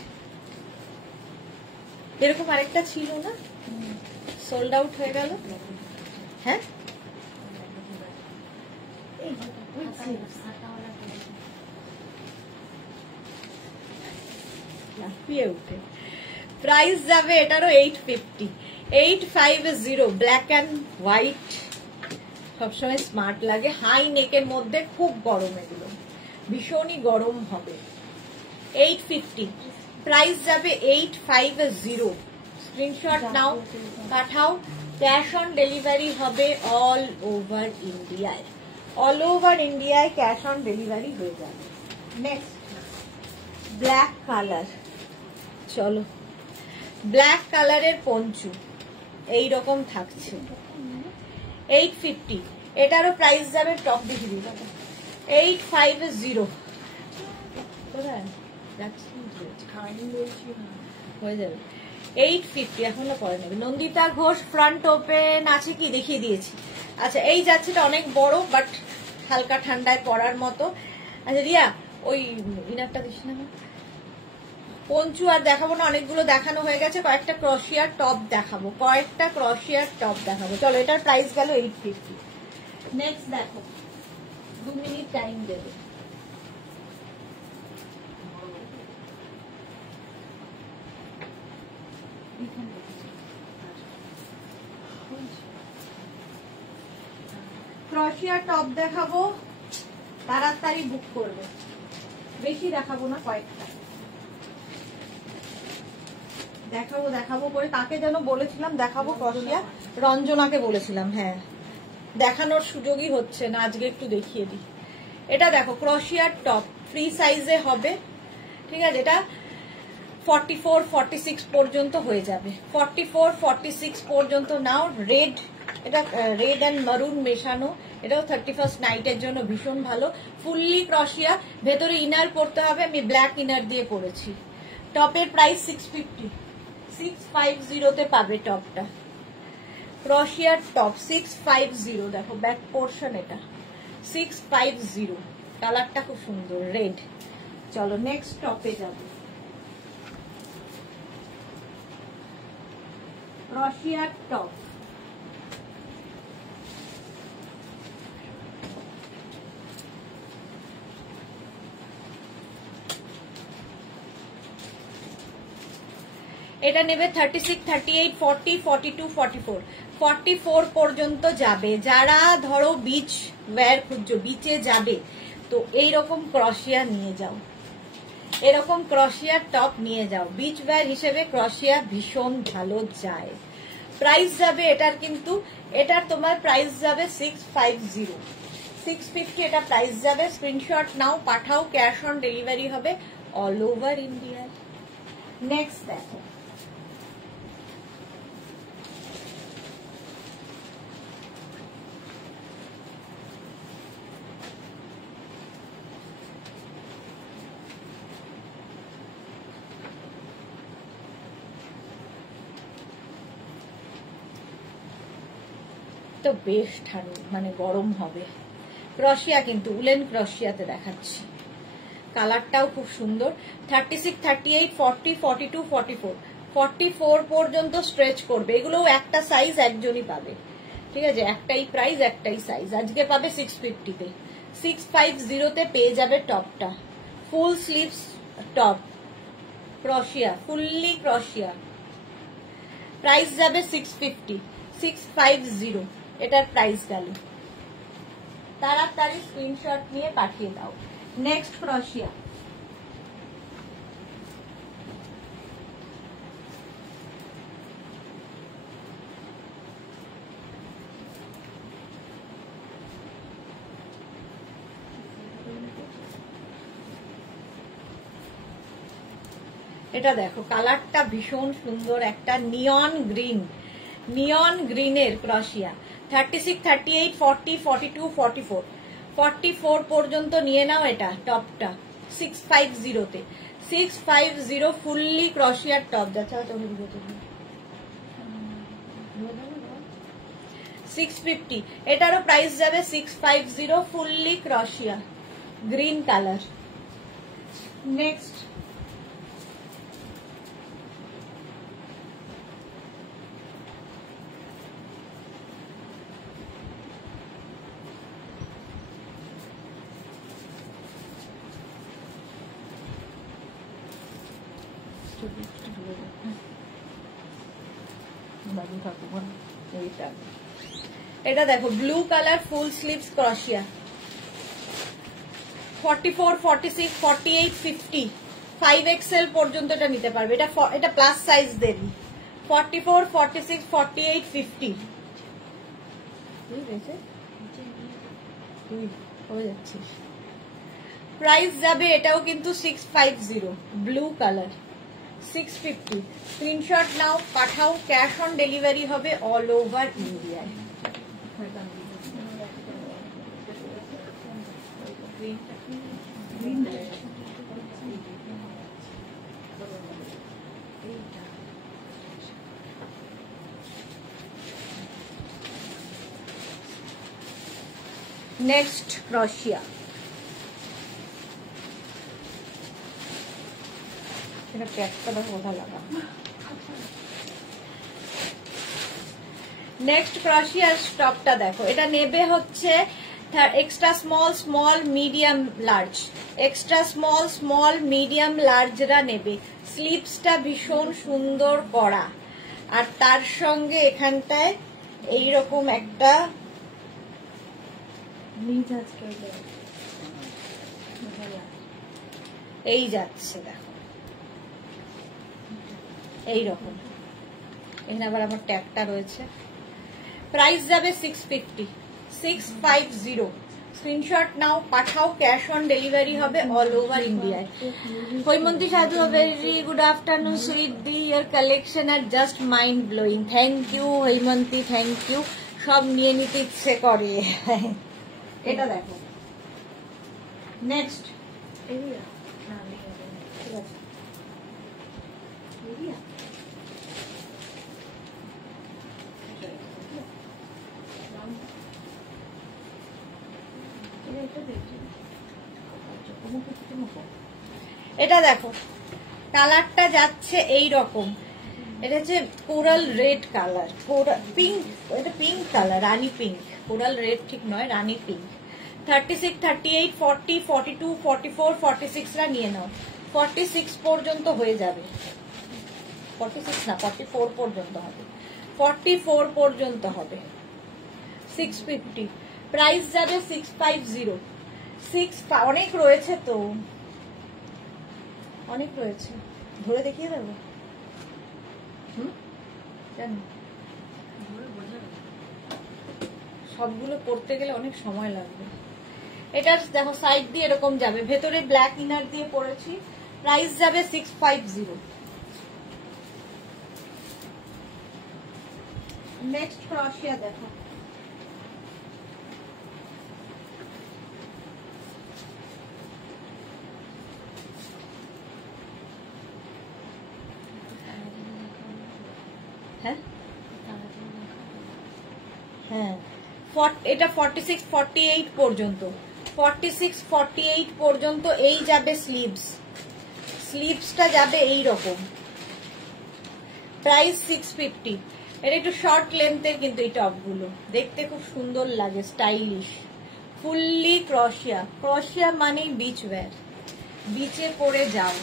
এরকম আরেকটা ছিল না, সোল্ড আউট হয়ে গেল। হ্যাঁ, লাফিয়ে উঠে। প্রাইস যাবে এটারও 850। 850 ব্ল্যাক অ্যান্ড হোয়াইট, সবসময় স্মার্ট লাগে। হাই নেকের মধ্যে খুব গরম, এগুলো ভীষণই গরম হবে। 850, প্রাইস যাবে 850। স্ক্রিনশট নাও, পাঠাও, ক্যাশ অন ডেলিভারি হবে অল ওভার ইন্ডিয়ায়। অল ওভার ইন্ডিয়ায় ক্যাশ অন ডেলিভারি হয়ে যাবে। নেক্সট ব্ল্যাক কালার, চলো ব্ল্যাক কালারের পঞ্চু এইরকম থাকছে। 850, এটারও প্রাইস যাবে, টপ দেখে দিয়ে যাবে 850। হয়ে যাবে 850, এখনো পরে নেবে। নন্দিতা ঘোষ ফ্রন্ট ওপেন আছে কি দেখিয়ে দিয়েছি। আচ্ছা, এই যাচ্ছে, এটা অনেক বড় বাট হালকা ঠান্ডায় পরার মতো। আচ্ছা রিয়া, ওই ইনারটা দিস না, পঞ্চু আর দেখাবো না, অনেকগুলো দেখানো হয়ে গেছে। কয়েকটা ক্রশিয়ার টপ দেখাবো, চলো এটার প্রাইস গেল 850। নেক্সট দেখো, 2 মিনিট টাইম দেবে। ক্রশিয়া টপ দেখাবো, তাড়াতাড়ি বুক করবে। বেশি দেখাবো না, কয়েকটা দেখাবো করে। কাকে যেন বলেছিলাম দেখাবো, ক্রশিয়া রঞ্জনাকে বলেছিলাম। হ্যাঁ, দেখানোর সুযোগই হচ্ছে না, আজকে একটু দেখিয়ে দিই। এটা দেখো, ক্রশিয়ার টপ ফ্রি সাইজে হবে, ঠিক আছে। এটা 44, 46 পর্যন্ত হয়ে যাবে। 44, 46 পর্যন্ত নাও। রেড, এটা রেড অ্যান্ড মারুন মেশানো। এটাও 31st নাইটের জন্য ভীষণ ভালো। ফুললি ক্রশিয়া, ভেতরে ইনার পরতে হবে, আমি ব্ল্যাক ইনার দিয়ে পরেছি। টপের প্রাইস 650, 650 পাবে টপটা। ক্রশিয়ার টপ 650, দেখো ব্যাক পোর্শন, এটা 650। কালারটা খুব সুন্দর, রেড। চলো নেক্সট টপে যাবো। ক্রশিয়ার টপ। এটা নেবে 36, 38, 40, 42, 44, 44 পর্যন্ত যাবে। যারা ধরো বিচ ওয়্যার খুঁজছো, বিচে যাবে, তো এইরকম ক্রশিয়া নিয়ে যাও, এরকম ক্রশিয়ার টপ নিয়ে যাও। বিচ ওয়্যার হিসেবে ক্রশিয়া ভীষণ ভালো যায়। প্রাইস যাবে এটার, কিন্তু এটার তোমার প্রাইস যাবে 650, 650 এটা প্রাইস যাবে। স্ক্রিনশট নাও, পাঠাও, ক্যাশ অন ডেলিভারি হবে অল ওভার ইন্ডিয়া। নেক্সট দেখো, তো বেশ ঠান্ডা, মানে গরম হবে। ক্রশিয়া কিন্তু উলেন ক্রশিয়াতে দেখাচ্ছি, কালারটাও খুব সুন্দর। 36, 38, 40, 42, 44, 44 পর্যন্ত স্ট্রেচ করবে। এগুলোও একটা সাইজ একজনই পাবে, ঠিক আছে? একটাই প্রাইস, একটাই সাইজ। আজকে পাবে 650-তে, 650-তে পেয়ে যাবে টপটা। ফুল স্লিভস টপ, ক্রশিয়া, ফুললি ক্রশিয়া। প্রাইস যাবে 650, 650 এটার প্রাইস গেল। তাড়াতাড়ি স্ক্রিনশট নিয়ে পাঠিয়ে দাও। নেক্সট ক্রশিয়া, এটা দেখো কালারটা ভীষণ সুন্দর, একটা নিয়ন গ্রিন, নিয়ন গ্রিনের ক্রশিয়া। 36, 38, 40, 42, 44, 44 পর্যন্ত নিয়ে নাও এটা টপটা 650-তে। 650 ফুললি ক্রশিয়ার টপ যাচ্ছে। 650 এটারও প্রাইস যাবে 650, ফুললি ক্রশিয়া, গ্রিন কালার। নেক্সট এটা দেখো ব্লু কালার ফুল স্লিভস ক্রশিয়া। 44, 46, 48, 50, 5XL পর্যন্ত এটা নিতে পারবে। এটা প্লাস সাইজ দেবি। 44, 46, 48, 50 প্রাইস যাবে। এটাও কিন্তু 650, ব্লু কালার, 650। স্ক্রিনশট নাও, পাঠাও, ক্যাশ অন ডেলিভারি হবে অল ওভার ইন্ডিয়ায়। নেক্সট ক্রশিয়া, এটা প্যাকটা কোথা লাগা। নেক্সট ক্রশিয়ার স্টপটা দেখো, এটা নেবে হচ্ছে extra small, small, medium, large. Extra small, small, medium, লার্জরা নেবে। স্লিভসটা ভীষণ সুন্দর করা, আর তার সঙ্গে এখানটায় এইরকম একটা এই যাচ্ছে দেখো, এইরকম। এখানে আবার আমার ট্যাগটা রয়েছে। প্রাইস যাবে 650, 650। স্ক্রিনশট নাও, পাঠাও, ক্যাশ অন ডেলিভারি হবে অল ওভার ইন্ডিয়ায়। Haimanti Sadhu, very good afternoon sweety, your collection are just mind blowing. Thank you Haimanti, thank you. সব নিয়ে নিতে ইচ্ছে করে। এটা দেখো নেক্সট, ঠিক আছে। এটা দেখো কালারটা যাচ্ছে এই রকম, এটা হচ্ছে কোরাল রেড কালার, পিঙ্ক, এটা পিঙ্ক কালার, রানী পিঙ্ক, কোরাল রেড ঠিক নয়, রানী পিঙ্ক। 36, 38, 40, 42, 44, 46 রা নিয়ে নাও। 46 পর্যন্ত হয়ে যাবে, 46 না 44 পর্যন্ত হবে, 44 পর্যন্ত হবে। 650 প্রাইস যাবে 650। অনেক রয়েছে তো, অনেক রয়েছে, ধরে দেখিয়ে দেবো। জানি সবগুলো পড়তে গেলে অনেক সময় লাগবে। এটা দেখো সাইড দিয়ে এরকম যাবে, ভেতরে ব্ল্যাক ইনার দিয়ে পরেছি। প্রাইস যাবে 650। নেক্সট ক্রশিয়া দেখো, হ্যাঁ হ্যাঁ এটা 46, 48 পর্যন্ত, 46, 48 পর্যন্ত এই যাবে স্লিভস, স্লিভসটা যাবে এই রকম। প্রাইস 650। এটা একটু শর্ট লেন্থের, কিন্তু এই টপগুলো দেখতে খুব সুন্দর লাগে, স্টাইলিশ, ফুললি ক্রশিয়া। ক্রশিয়া মানেই বিচ ওয়্যার, বিচে পরে যাও।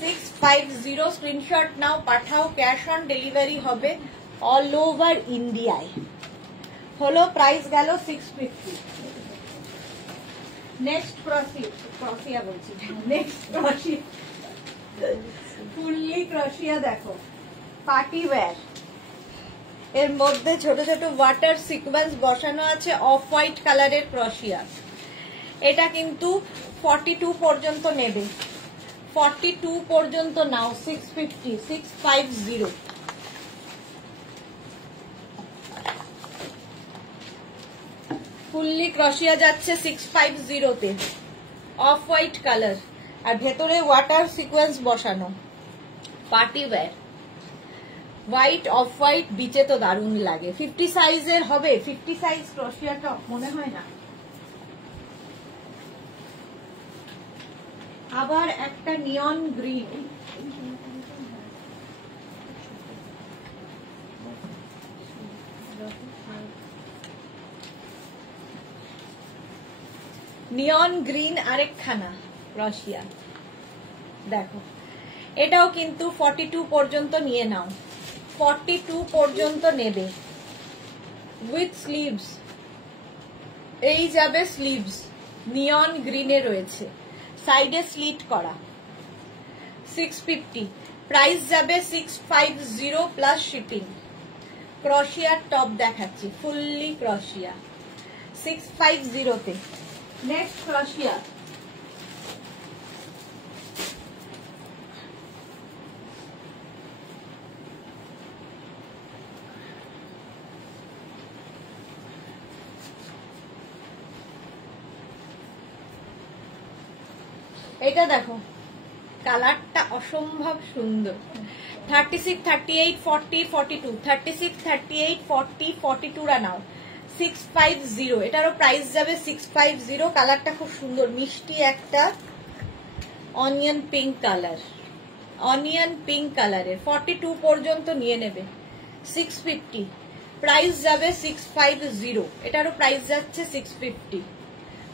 650 স্ক্রিনশট নাও, পাঠাও, ক্যাশ অন ডেলিভারি হবে অল ওভার ইন্ডিয়ায়। হলো প্রাইস গেল 650। নেক্সট ক্রশিয়া বলছি, নেক্সট ক্রশিয়া, ফুললি ক্রশিয়া দেখো, পার্টি ওয়্যার। এর মধ্যে ছোট ছোট ওয়াটার সিকোয়েন্স বসানো আছে, অফ হোয়াইট কালারের ক্রশিয়া। এটা কিন্তু 42 পর্যন্ত নেবে, 42 পর্যন্ত নাও। 650, 650। ফুললি ক্রশিয়া যাচ্ছে 650 তে, অফ হোয়াইট কালার, আর ভেতরে ওয়াটার সিকোয়েন্স বসানো, party wear, white off white, বিচে তো দারুণ লাগে। 50 সাইজের হবে, 50 সাইজ ক্রশিয়াটা মনে হয় না। আবার একটা নিয়ন গ্রিন, নিয়ন গ্রিন আরেকখানা ক্রশিয়া দেখো। এটাও কিন্তু 42 পর্যন্ত নিয়ে নাও, 42 পর্যন্ত নেবে, উইথ স্লিভস। এই যাবে স্লিভস, নিয়ন গ্রিনে রয়েছে, সাইডে স্লিট করা। 650 প্রাইস যাবে 650 প্লাস শিপিং। ক্রশিয়ার টপ দেখাচ্ছি, ফুললি ক্রশিয়া 650 তে। নেক্সট ক্রশিয়া, এটা দেখো, কালারটা অসম্ভব সুন্দর। 36, 38, 40, 42, 36, 38, 40, 42 রা নাও। 650, এটারও প্রাইস যাবে 650। কালারটা খুব সুন্দর, মিষ্টি একটা onion pink colour, onion pink কালারের। 42 পর্যন্ত নিয়ে নেবে, 650। প্রাইস যাবে 650, এটারও প্রাইস যাচ্ছে 650।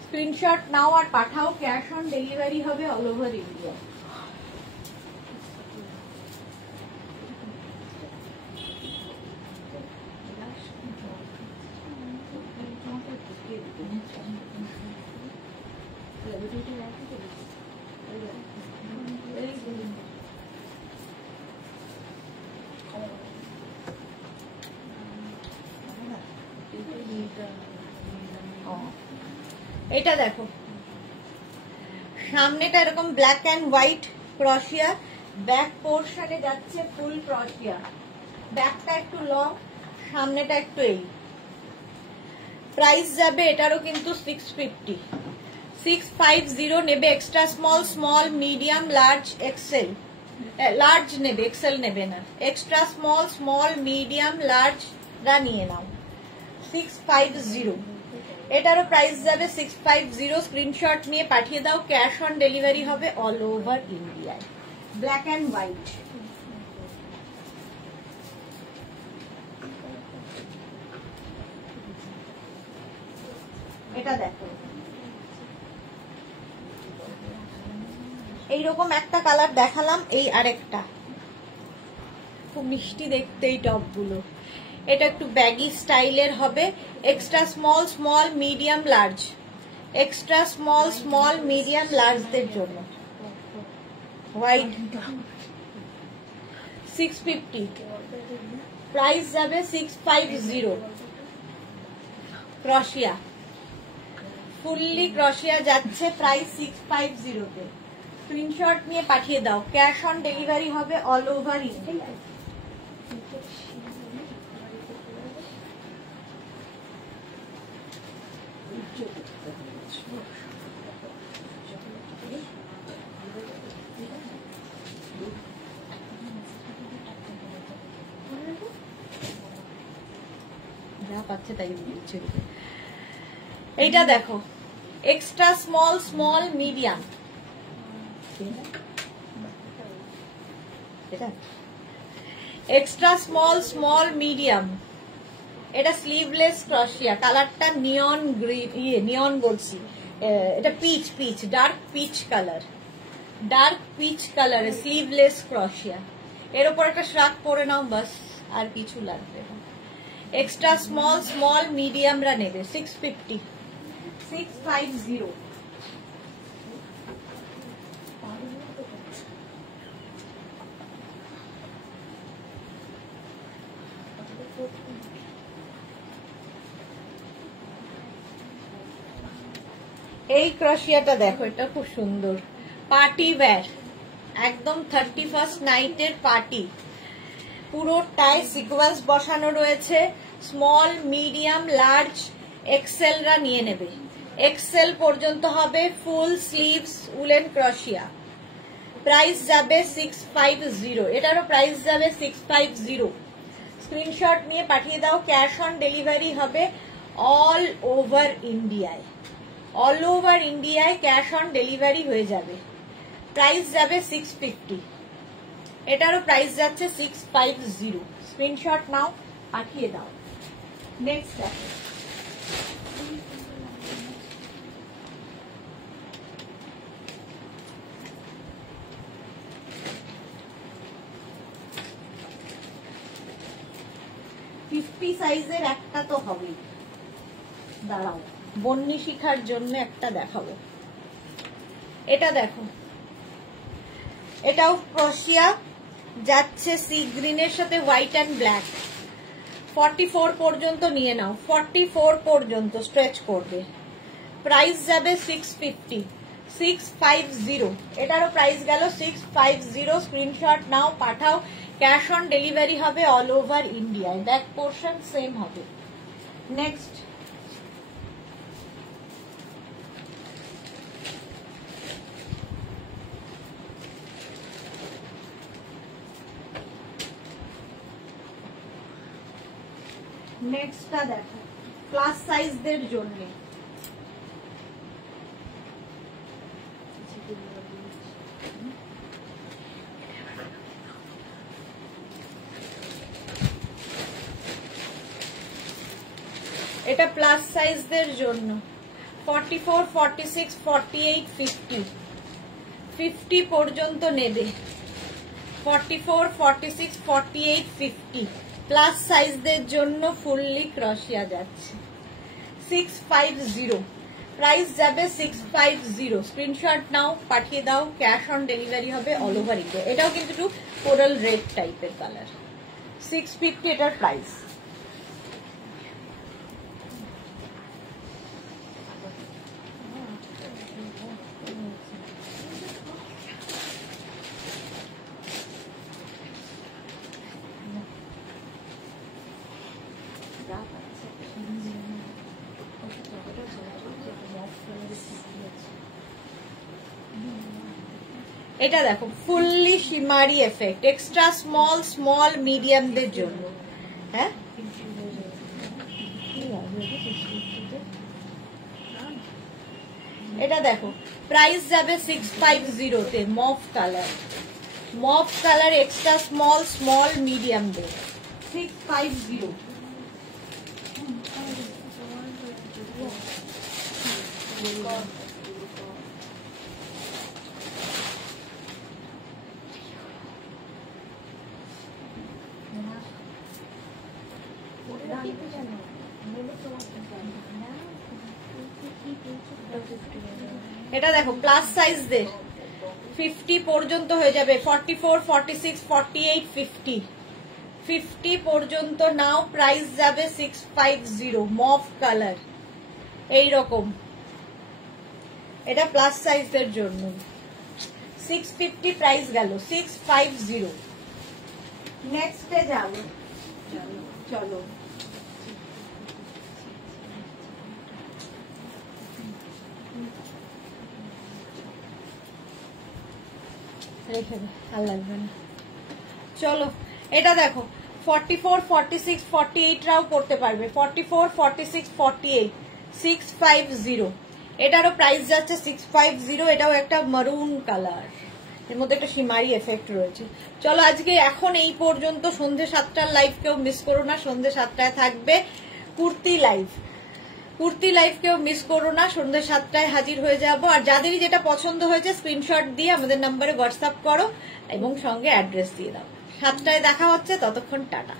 স্ক্রিনশট নাও আর পাঠাও, ক্যাশ অন ডেলিভারি হবে অল ওভার ইন্ডিয়া। এটা দেখো, সামনেটা এরকম ব্ল্যাক অ্যান্ড হোয়াইট ক্রশিয়া, ব্যাক পোর্শনে যাচ্ছে ফুল ক্রশিয়া, ব্যাকটা একটু লং, সামনেটা একটু এই। প্রাইস যাবে এটারও কিন্তু 650। 650 নেবে, extra small, small, medium, large, XL. Large নেবে, এক্সেল নেবে না। Extra small, small, medium, large রা নিয়ে নাও। 650, এটারও প্রাইস যাবে 650। স্ক্রিনশট নিয়ে পাঠিয়ে দাও, ক্যাশ অন ডেলিভারি হবে অল ওভার ইন্ডিয়ায়। Black and white. এটা দেখো, এইরকম একটা কালার দেখালাম, এই আরেকটা খুব মিষ্টি দেখতে এই টপ গুলো। এটা একটু ব্যাগি স্টাইলের হবে, extra small small medium large, extra small small medium লার্জদের জন্য। হোয়াইট 650, প্রাইস যাবে 650। ক্রশিয়া, ফুললি ক্রশিয়া যাচ্ছে, প্রাইস 650 তে। স্ক্রিনশট নিয়ে পাঠিয়ে দাও, ক্যাশ অন ডেলিভারি হবে অল ওভার ইন্ডিয়া। যা পাচ্ছে তাই দিচ্ছে। এইটা দেখো, extra small small medium, extra small small medium. এটা স্লিভলেস ক্রশিয়া, কালারটা নিয়ন গ্রিন, নিয়ন বলছি, এটা peach peach, dark peach colour, dark peach colour, sleeveless ক্রশিয়া। এর উপর একটা শ্রাক পরে নাও বাস, আর কিছু লাগবে না। এক্সট্রা স্মল স্মল মিডিয়ামরা নেবে 650, 650। এই ক্রশিয়াটা দেখো, এটা খুব সুন্দর, পার্টি ওয়্যার, একদম 31st নাইটের পার্টি। পুরোটাই সিকোয়েন্স বসানো রয়েছে, স্মল মিডিয়াম লার্জ এক্সেলরা নিয়ে নেবে, এক্সেল পর্যন্ত হবে, ফুল স্লিভস উলেন ক্রশিয়া। প্রাইস যাবে 650, এটারও প্রাইস যাবে 650। স্ক্রিনশট নিয়ে পাঠিয়ে দাও, ক্যাশ অন ডেলিভারি হবে অল ওভার ইন্ডিয়ায়, অল ওভার ইন্ডিয়ায় ক্যাশ অন ডেলিভারি হয়ে যাবে। প্রাইস যাবে 650, এটারও প্রাইস যাচ্ছে 650। স্ক্রিনশট নাও, পাঠিয়ে দাও। নেক্সট দেখো, সাইজের একটা তো হবেই, দাঁড়াও বন্নি শিখার জন্য একটা দেখাবো। এটা দেখো, এটাও ক্রশিয়া যাচ্ছে, সি গ্রিনের সাথে হোয়াইট অ্যান্ড ব্ল্যাক। 44 পর্যন্ত নিয়ে নাও, 44 পর্যন্ত স্ট্রেচ করবে। প্রাইস যাবে 650, 650। এটারও প্রাইস গেল 650। স্ক্রিনশট নাও, পাঠাও, ক্যাশ অন ডেলিভারি হবে অল ওভার ইন্ডিয়ায়, ব্যাক পোর্শন সেম হবে। নেক্সট নেক্সটটা দেখো, প্লাস সাইজদের জন্য। এটা প্লাস সাইজদের জন্য, 44, 46, 48, 50, 50 পর্যন্ত নেবে। 44, 46, 48, 50 প্লাস সাইজদের জন্য ফুললি ক্রশিয়া যাচ্ছে 650। প্রাইস যাবে 650। স্ক্রিনশট নাও, পাঠিয়ে দাও, ক্যাশ অন ডেলিভারি হবে অল ওভার ইন্ডিয়া। এটাও কিন্তু একটু কোরাল রেড টাইপের কালার, 650 এটার প্রাইস। এটা দেখো, fully shimmery effect, extra small small মিডিয়ামদের জন্য। হ্যাঁ, এটা দেখো, প্রাইস যাবে 650 তে, mauve colour, mauve colour, extra small, small medium দেব 650। এটা দেখো প্লাস সাইজদের 50 পর্যন্ত হয়ে যাবে, 44, 46, 48, 50 50 পর্যন্ত নাও। প্রাইস যাবে 650। মফ কালার এইরকম, এটা প্লাস সাইজদের জন্য 650 প্রাইস গেল 650। নেক্সটে যাবো, চলো রেখে দে, আর লাগবে না। চলো এটা দেখো 44, 46, 48 রাও করতে পারবে। 44, 46, 48 650। এটারও প্রাইস যাচ্ছে 650। এটাও একটা মারুন কালার, এর মধ্যে একটা শিমারি এফেক্ট রয়েছে। চলো আজকে এখন এই পর্যন্ত। সন্ধ্যে 7টার লাইভ কেউ মিস করো না, সন্ধ্যে 7টায় থাকবে কুর্তি লাইভ। কুর্তি লাইভ কেউ মিস করো না, সন্ধ্যে 7টায় হাজির হয়ে যাব। আর যাদেরই যেটা পছন্দ হয়েছে স্ক্রিনশট দিয়ে আমাদের নাম্বারে হোয়াটসঅ্যাপ করো এবং সঙ্গে অ্যাড্রেস দিয়ে দাও। 7টায় দেখা হচ্ছে, ততক্ষণ টাটা।